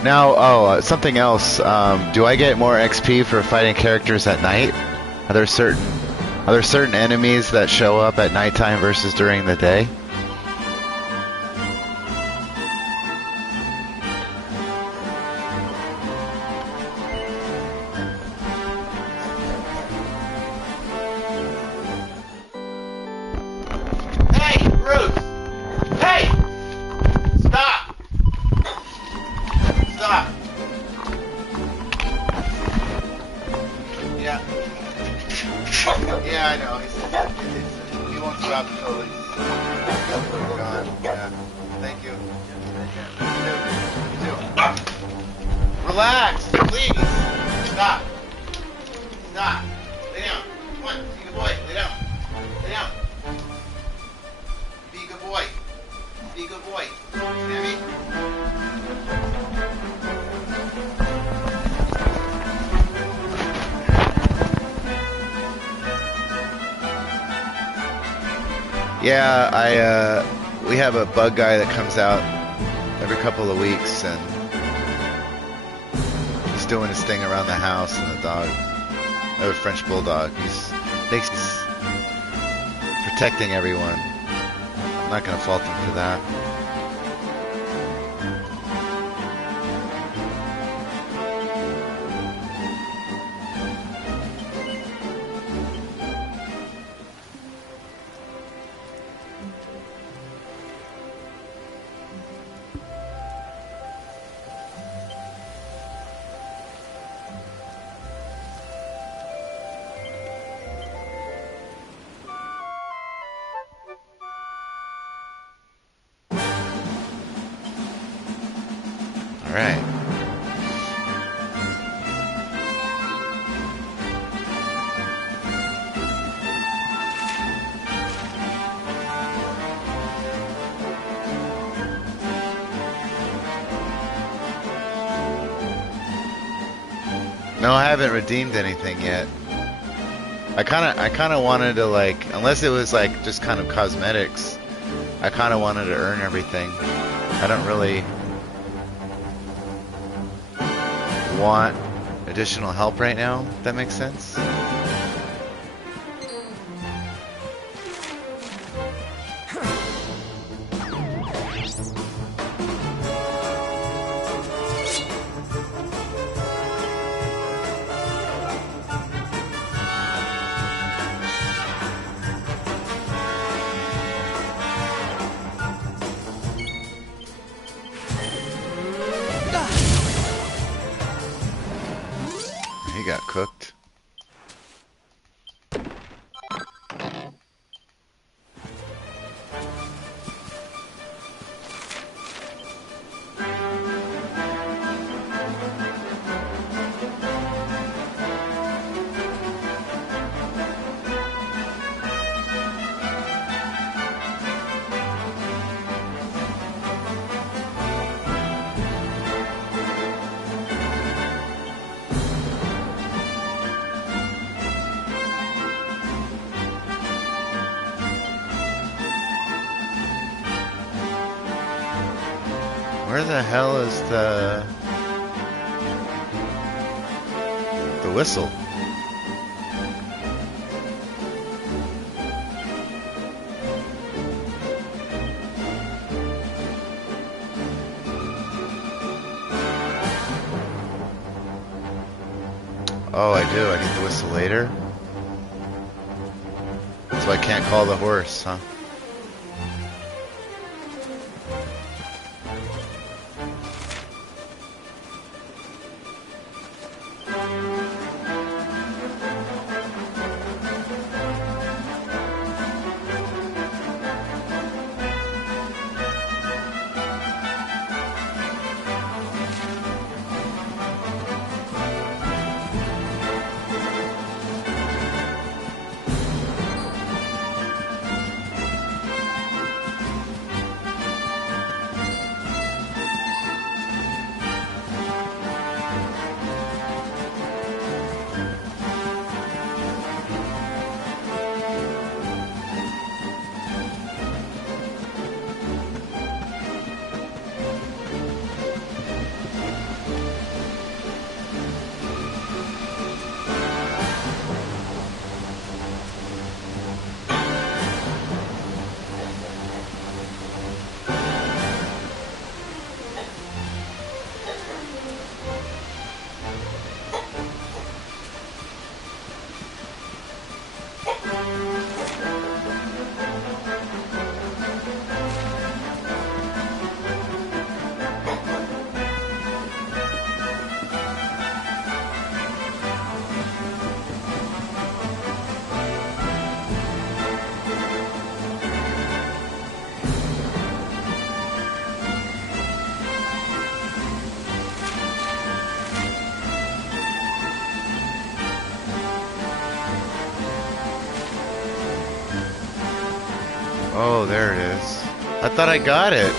Now, something else. Do I get more XP for fighting characters at night? Are there certain enemies that show up at nighttime versus during the day? Hey, Bruce! Hey! Stop! Stop! Yeah. Yeah, I know. He won't stop until he's gone. Yeah. Thank you. You too. Relax, please. Stop. Stop. Lay down. Come on. Be a good boy. Lay down. Lay down. Be a good boy. Be a good boy. Sammy. Yeah, we have a bug guy that comes out every couple of weeks, and he's doing his thing around the house, and the dog, I have a French bulldog, he's protecting everyone. I'm not going to fault him for that. Alright. No, I haven't redeemed anything yet. I kind of wanted to, like, unless it was like just kind of cosmetics, I kind of wanted to earn everything. I don't really want additional help right now, if that makes sense. He got cooked. Where the hell is the whistle? Oh, I do. I get the whistle later. So I can't call the horse, huh? Oh, there it is. I thought I got it.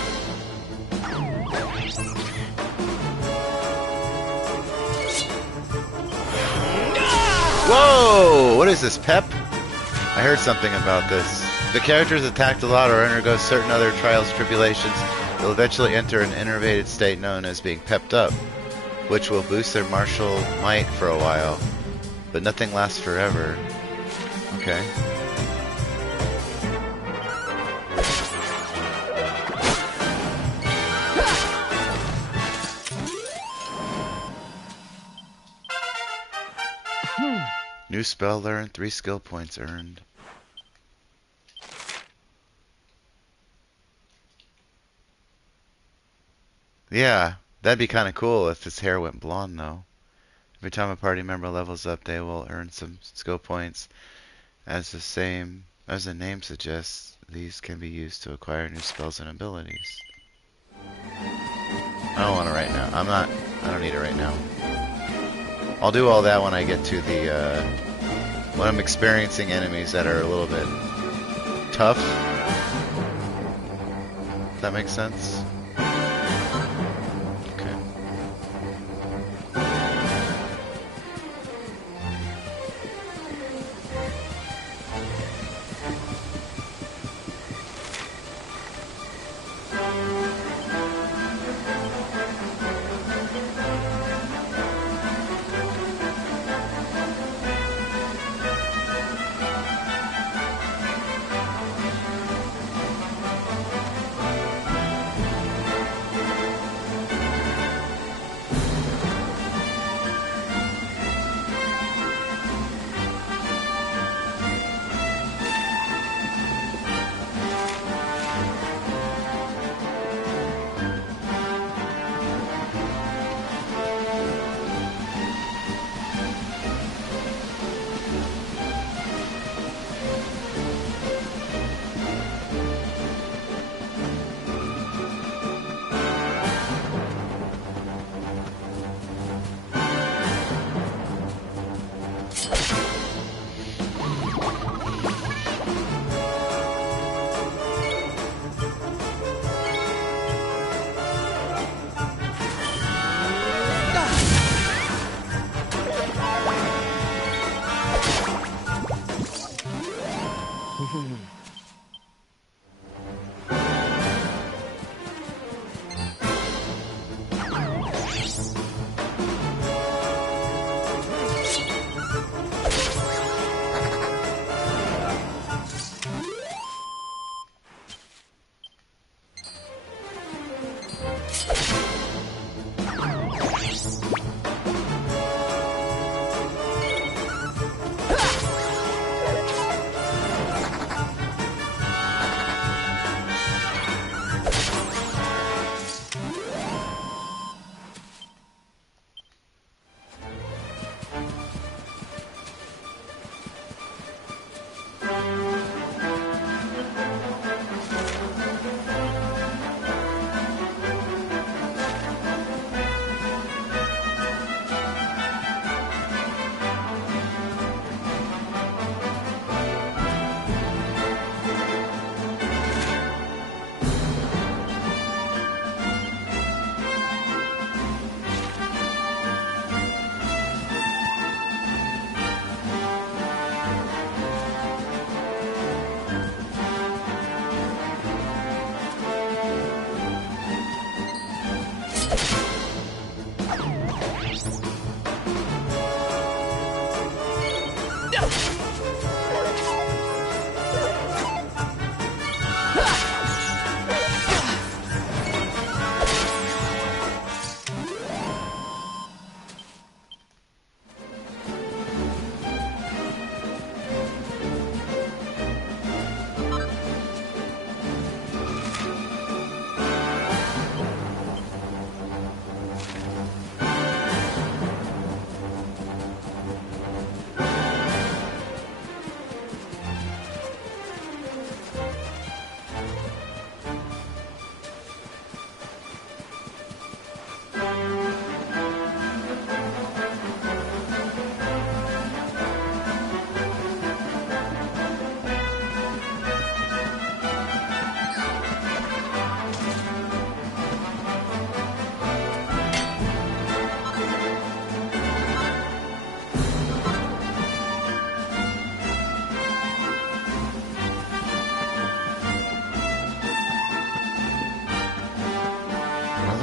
Whoa! What is this, Pep? I heard something about this. The characters attacked a lot or undergo certain other trials, tribulations. They'll eventually enter an innervated state known as being pepped up, which will boost their martial might for a while. But nothing lasts forever. Okay. New spell learned, 3 skill points earned. Yeah, that'd be kind of cool if his hair went blonde, though. Every time a party member levels up, they will earn some skill points. As the name suggests, these can be used to acquire new spells and abilities. I don't want it right now. I don't need it right now. I'll do all that when I get to the, when I'm experiencing enemies that are a little bit tough. If that makes sense? Okay.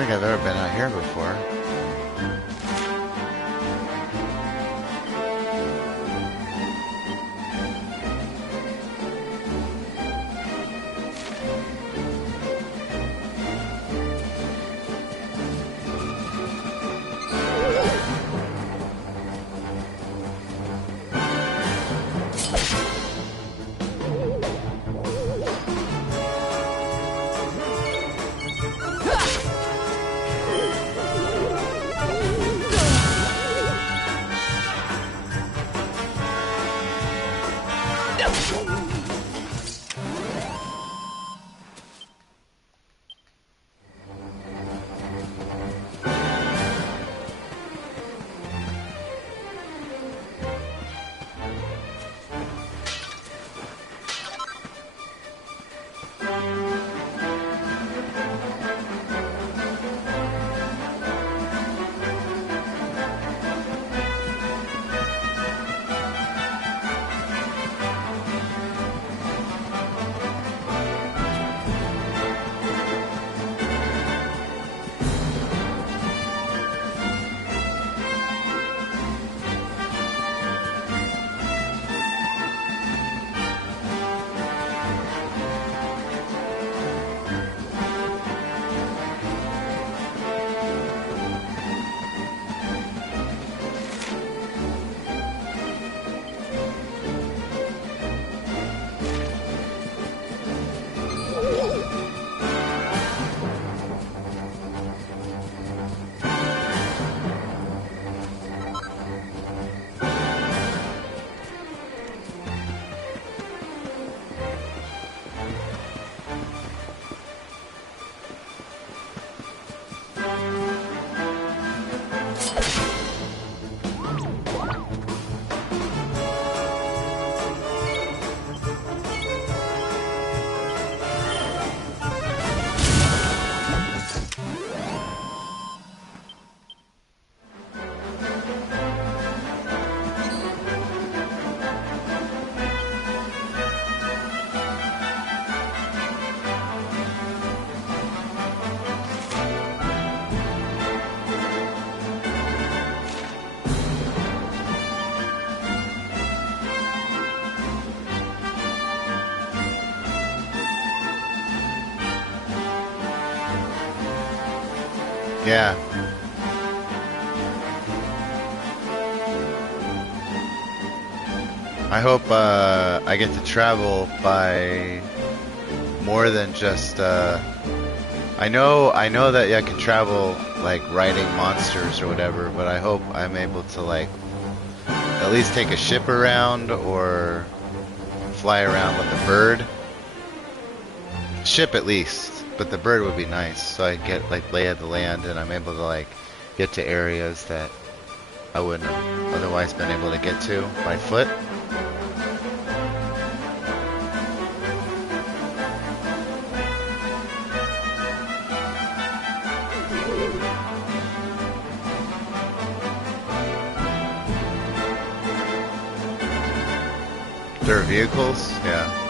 think I've ever been out here before. Yeah. I hope I get to travel by more than just I know that I can travel like riding monsters or whatever, but I hope I'm able to like at least take a ship around or fly around with a bird. Ship at least. But the bird would be nice, so I get like lay of the land, and I'm able to like get to areas that I wouldn't have otherwise been able to get to by foot. There are vehicles, yeah.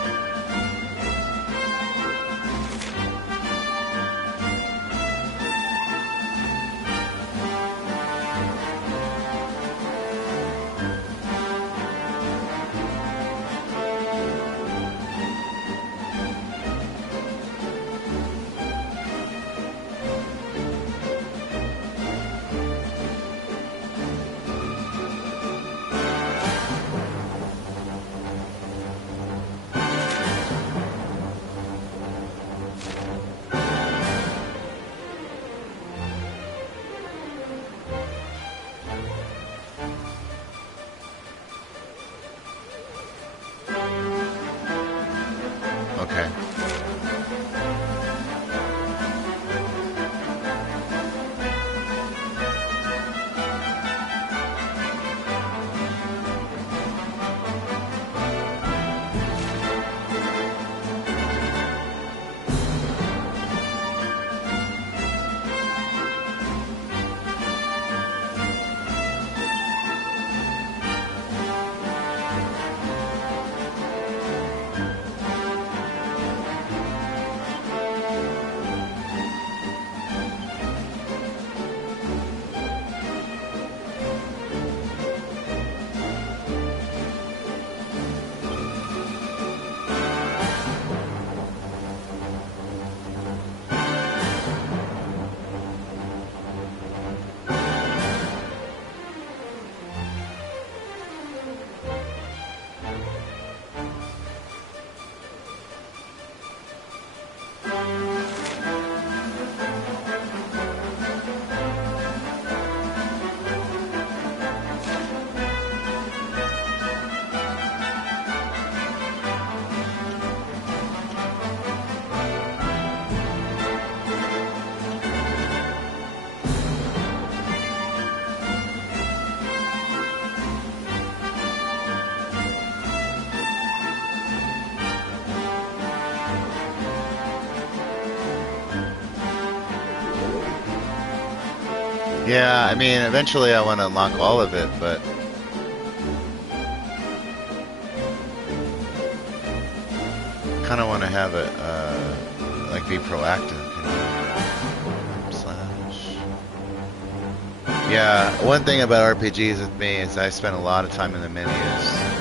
Yeah, I mean, eventually I want to unlock all of it, but kind of want to have it, like, be proactive. You know? Slash. Yeah, one thing about RPGs with me is I spend a lot of time in the menus.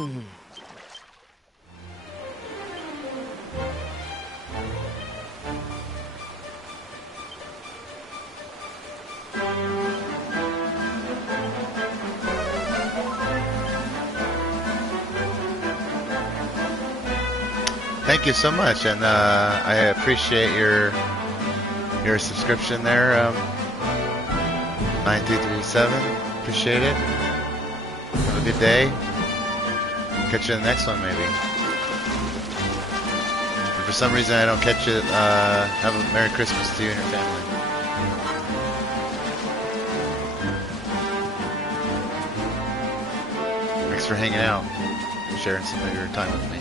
Thank you so much, and I appreciate your subscription there, 9237. Appreciate it. Have a good day. Catch you in the next one, maybe. If for some reason I don't catch it, have a Merry Christmas to you and your family. Thanks for hanging out, sharing some of your time with me.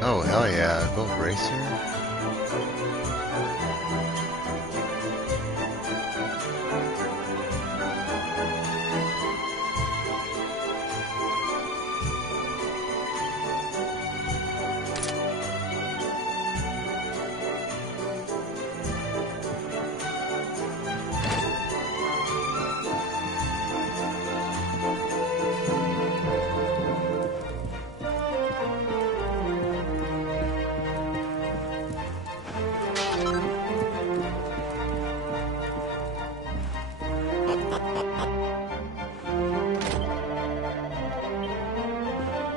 Oh, hell yeah. Golf Racer?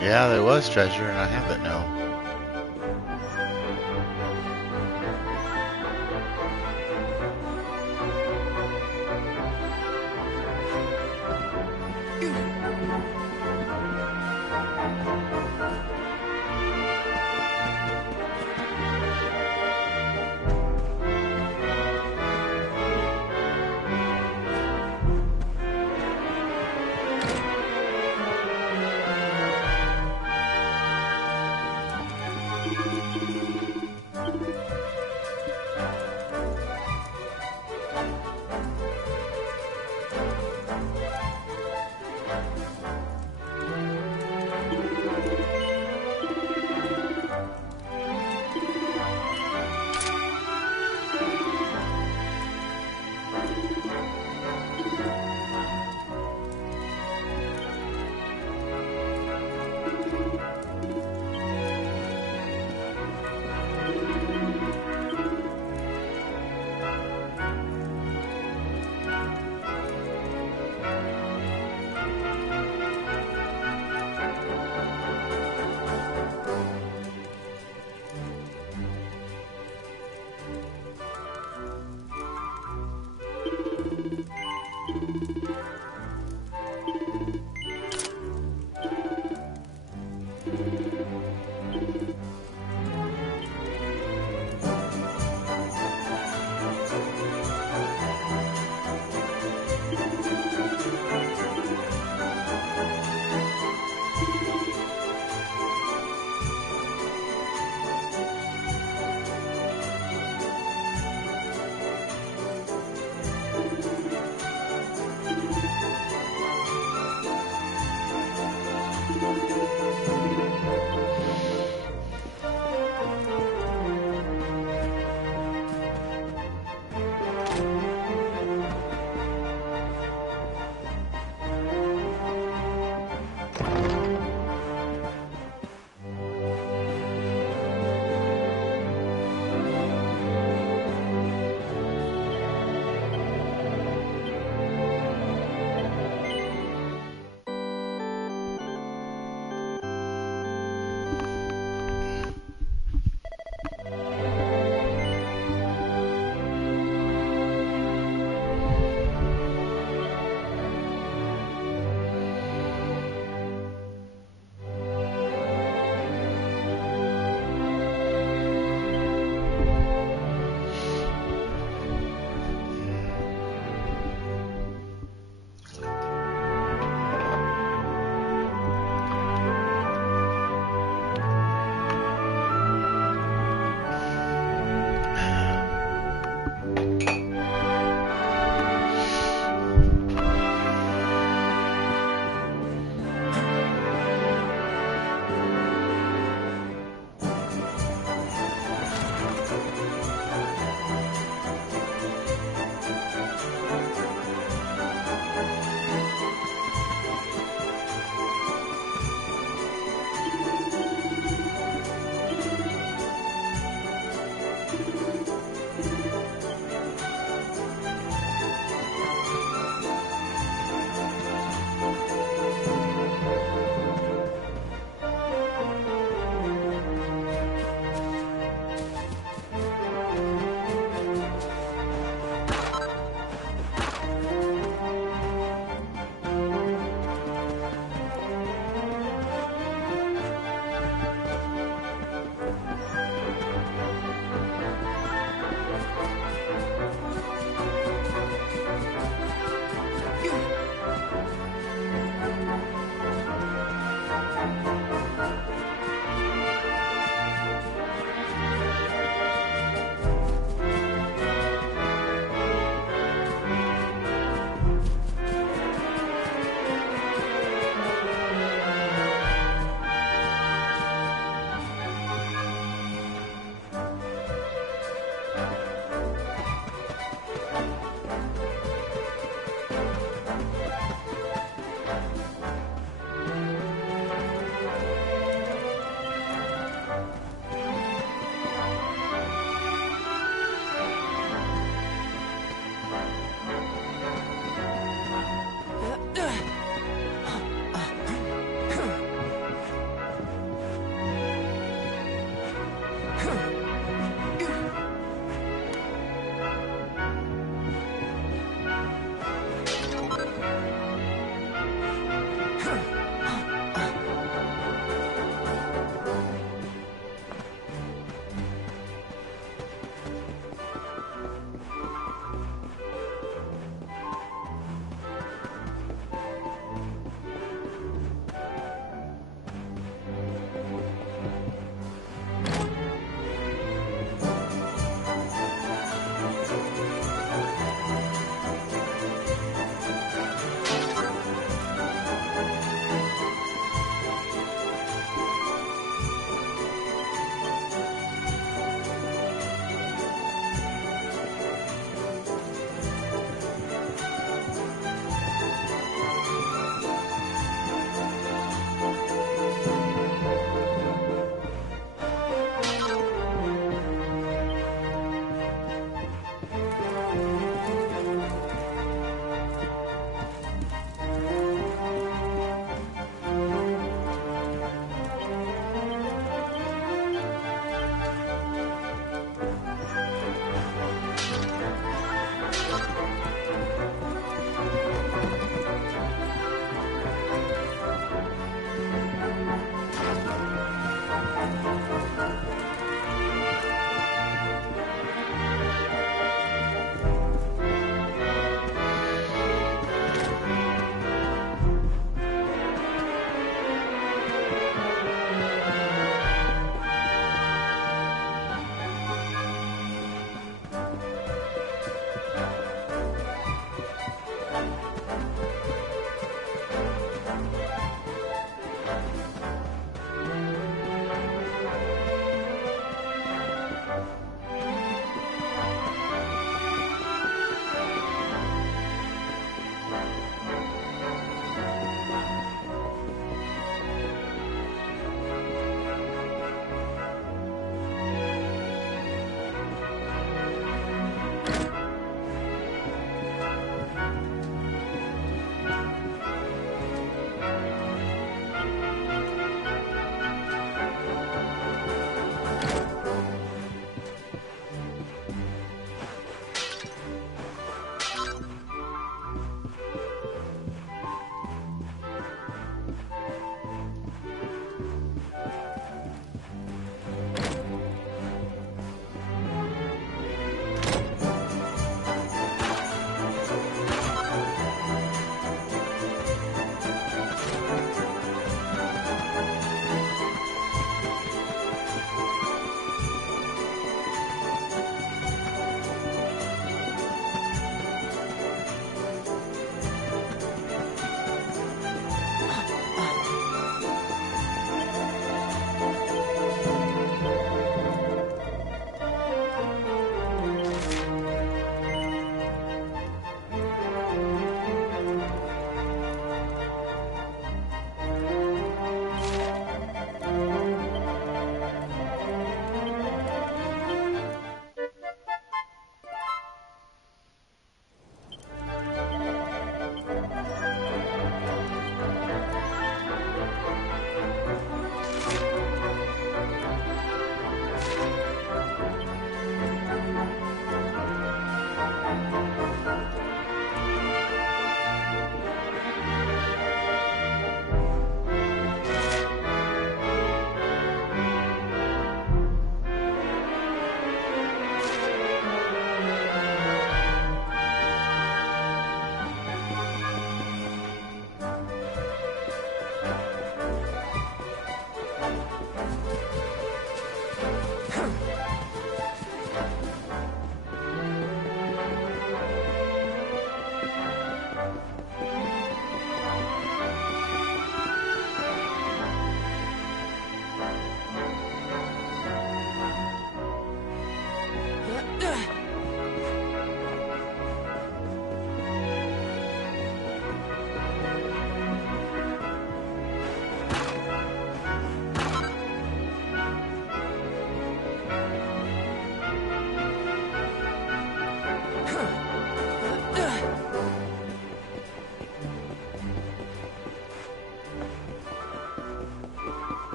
Yeah, there was treasure, and I have it now.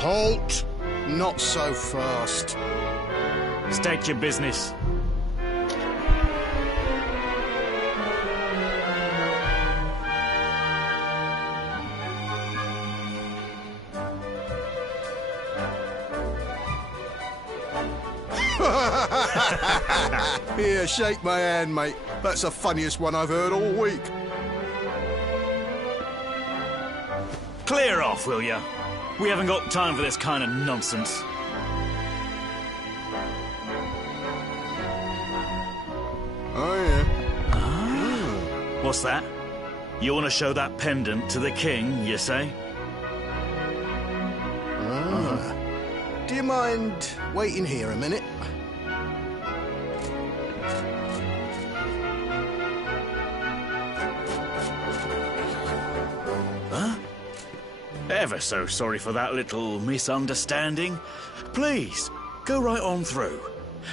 Halt! Not so fast. State your business. Here, shake my hand, mate. That's the funniest one I've heard all week. Clear off, will ya? We haven't got time for this kind of nonsense. Oh, yeah. What's that? You want to show that pendant to the king, you say? Do you mind waiting here a minute? Ever so sorry for that little misunderstanding. Please, go right on through.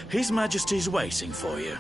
His Majesty's waiting for you.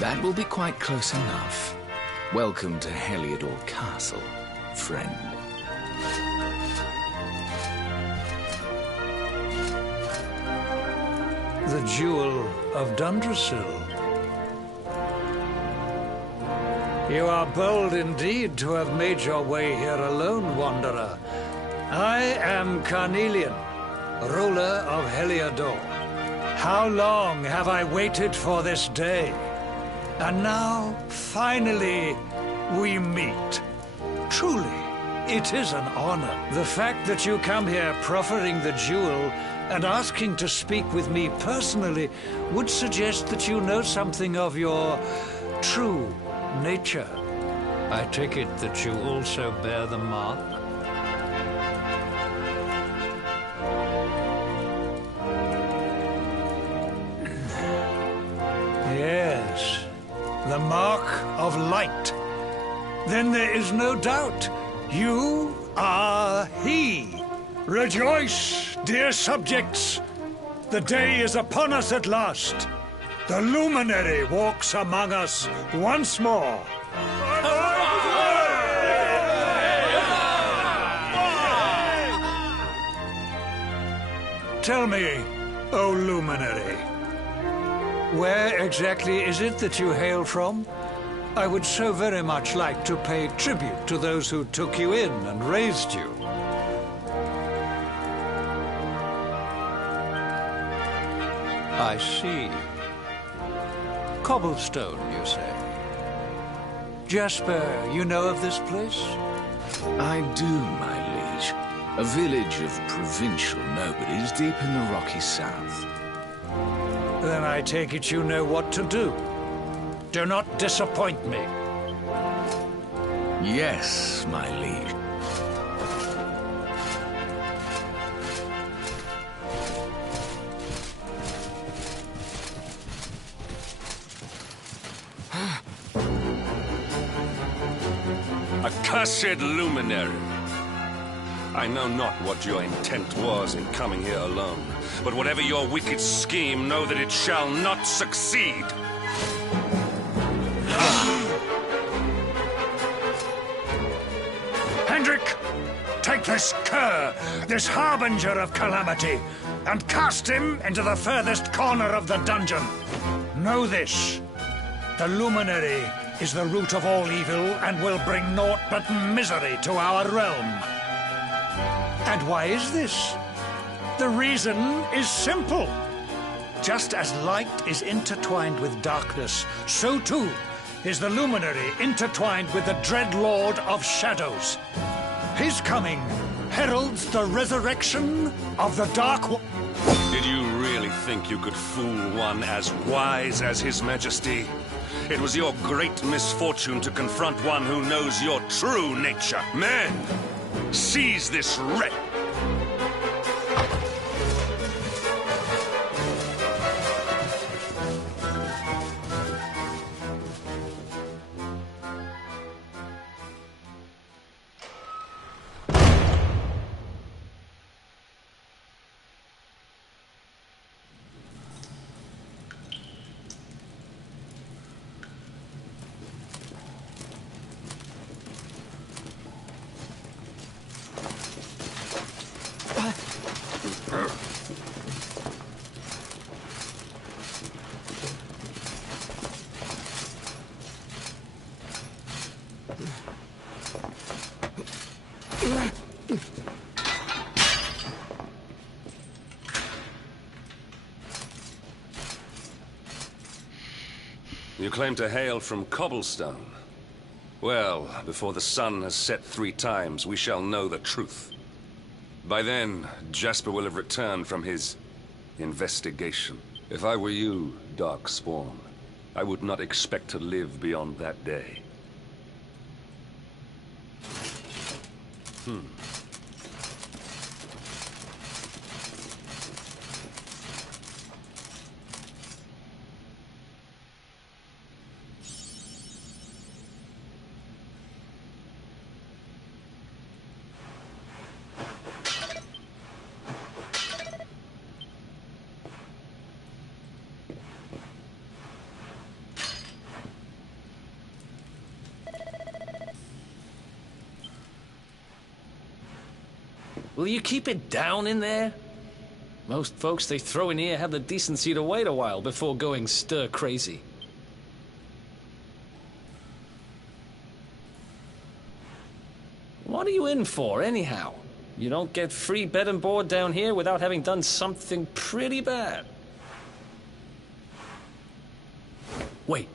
That will be quite close enough. Welcome to Heliodor Castle, friend. The Jewel of Dundrasil. You are bold indeed to have made your way here alone, Wanderer. I am Carnelian, ruler of Heliodor. How long have I waited for this day? And now, finally, we meet. Truly, it is an honor. The fact that you come here proffering the jewel and asking to speak with me personally would suggest that you know something of your true nature. I take it that you also bear the mark? Yes, the mark of light. Then there is no doubt. You are he. Rejoice, dear subjects. The day is upon us at last. The luminary walks among us once more. Tell me, O luminary, where exactly is it that you hail from? I would so very much like to pay tribute to those who took you in and raised you. I see. Cobblestone, you say? Jasper, you know of this place? I do, my liege. A village of provincial nobles deep in the rocky south. Then I take it you know what to do. Do not disappoint me. Yes, my liege. Accursed luminary! I know not what your intent was in coming here alone, but whatever your wicked scheme, know that it shall not succeed! Hendrik, take this cur, this harbinger of calamity, and cast him into the furthest corner of the dungeon. Know this. The luminary is the root of all evil and will bring naught but misery to our realm. And why is this? The reason is simple. Just as light is intertwined with darkness, so too is the luminary intertwined with the dread Lord of Shadows. His coming heralds the resurrection of the Dark One. Did you really think you could fool one as wise as His Majesty? It was your great misfortune to confront one who knows your true nature. Men, seize this wretch! You claim to hail from Cobblestone. Well, before the sun has set 3 times, we shall know the truth. By then, Jasper will have returned from his investigation. If I were you, Darkspawn, I would not expect to live beyond that day. Will you keep it down in there? Most folks they throw in here have the decency to wait a while before going stir-crazy. What are you in for, anyhow? You don't get free bed and board down here without having done something pretty bad. Wait,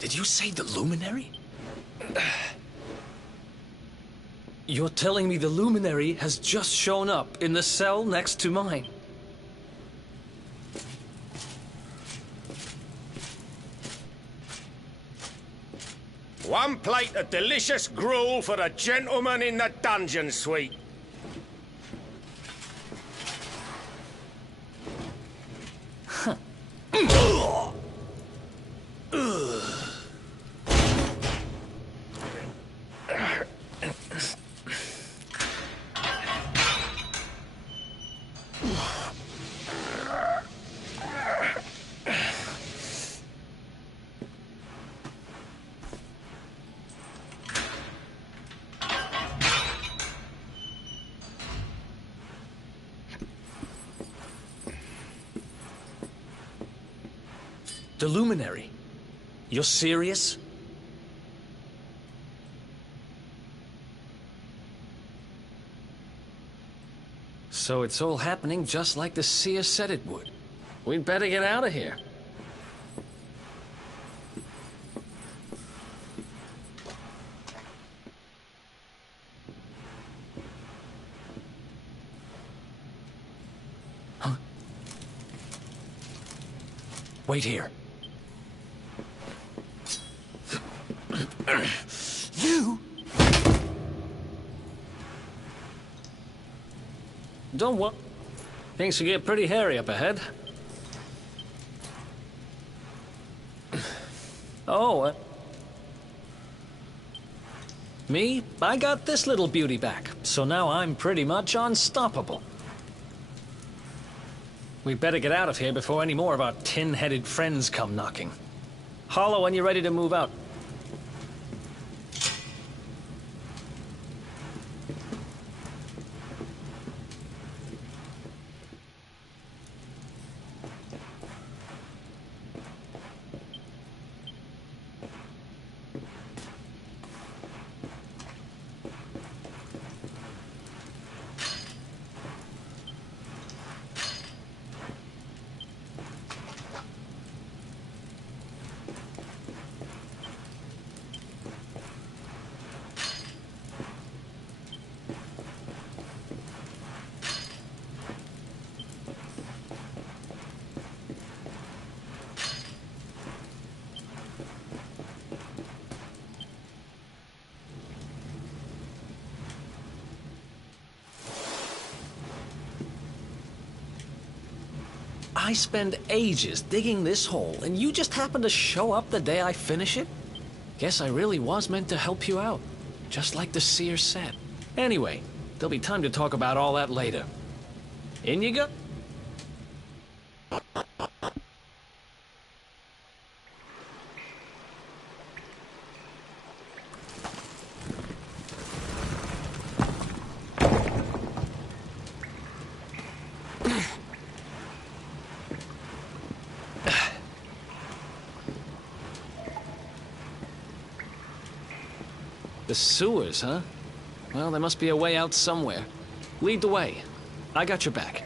did you say the Luminary? You're telling me the Luminary has just shown up in the cell next to mine? One plate of delicious gruel for the gentleman in the dungeon suite. Huh. The Luminary? You're serious? So it's all happening just like the seer said it would. We'd better get out of here. Huh? Wait here. You? Don't worry. Things will get pretty hairy up ahead. Oh, me? I got this little beauty back, so now I'm pretty much unstoppable. We better get out of here before any more of our tin-headed friends come knocking. Holler when you're ready to move out. I spend ages digging this hole, and you just happen to show up the day I finish it? Guess I really was meant to help you out, just like the seer said. Anyway, there'll be time to talk about all that later. In you go. The sewers, huh? Well, there must be a way out somewhere. Lead the way. I got your back.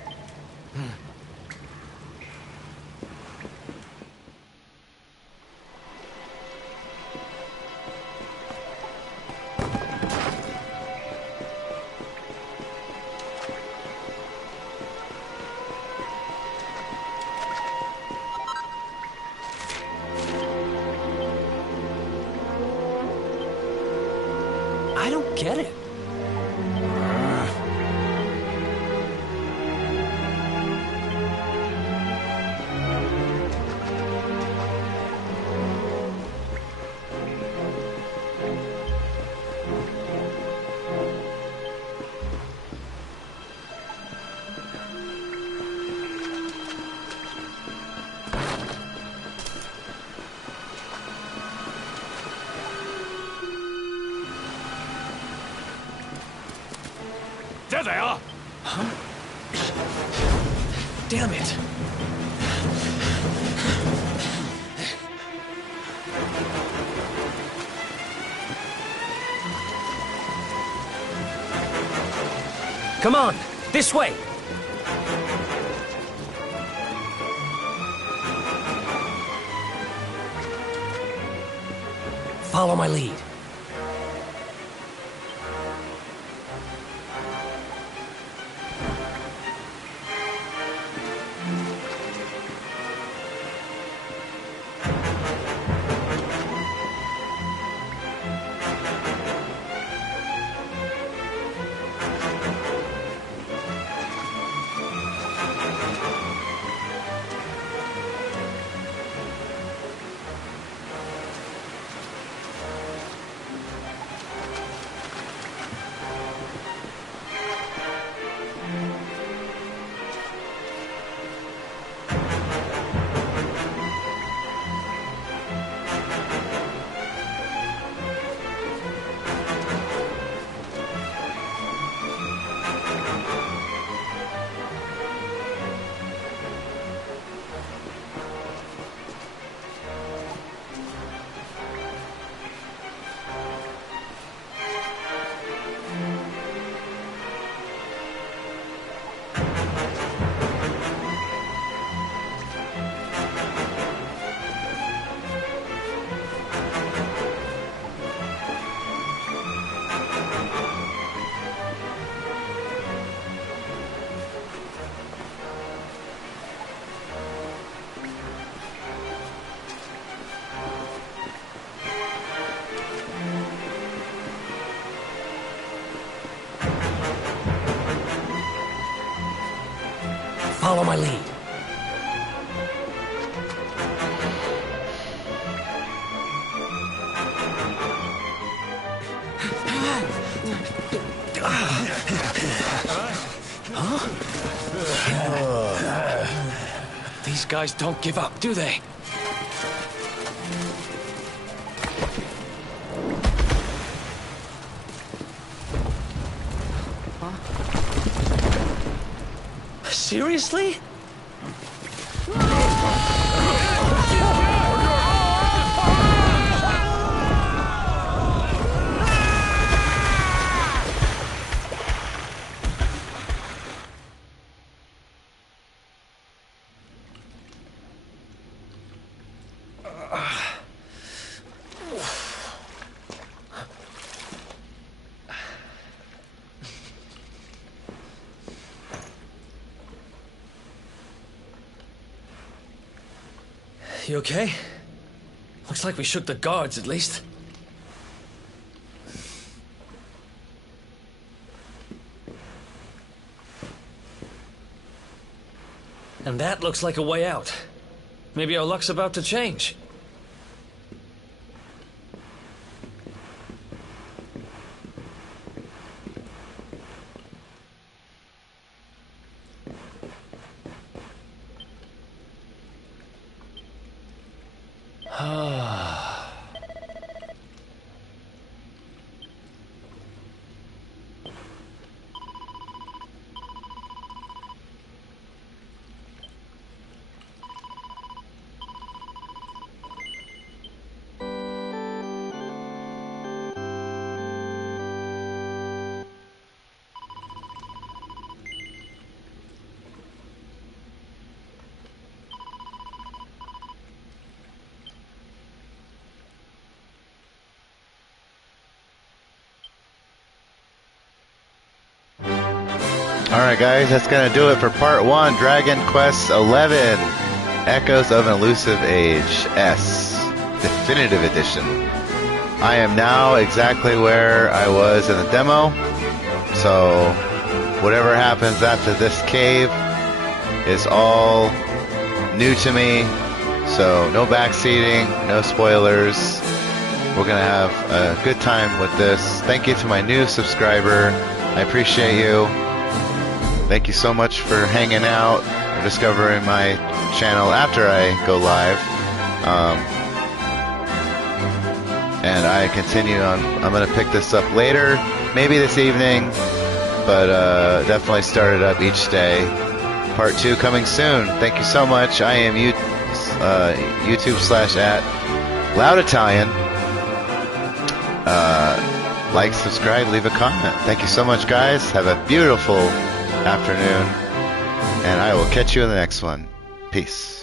I don't get it. There they are! damn it. Come on, this way. Follow my lead. Follow my lead. These guys don't give up, do they? Seriously? You okay? Looks like we shook the guards, at least. And that looks like a way out. Maybe our luck's about to change. Alright guys, that's going to do it for part 1, Dragon Quest XI, Echoes of an Elusive Age, S, Definitive Edition. I am now exactly where I was in the demo, so whatever happens after this cave is all new to me, so no backseating, no spoilers. We're going to have a good time with this. Thank you to my new subscriber, I appreciate you. Thank you so much for hanging out or discovering my channel after I go live. And I continue on. I'm going to pick this up later, maybe this evening, but definitely start it up each day. Part 2 coming soon. Thank you so much. I am YouTube/@LoudItalian. Like, subscribe, leave a comment. Thank you so much, guys. Have a beautiful afternoon. And I will catch you in the next one. Peace.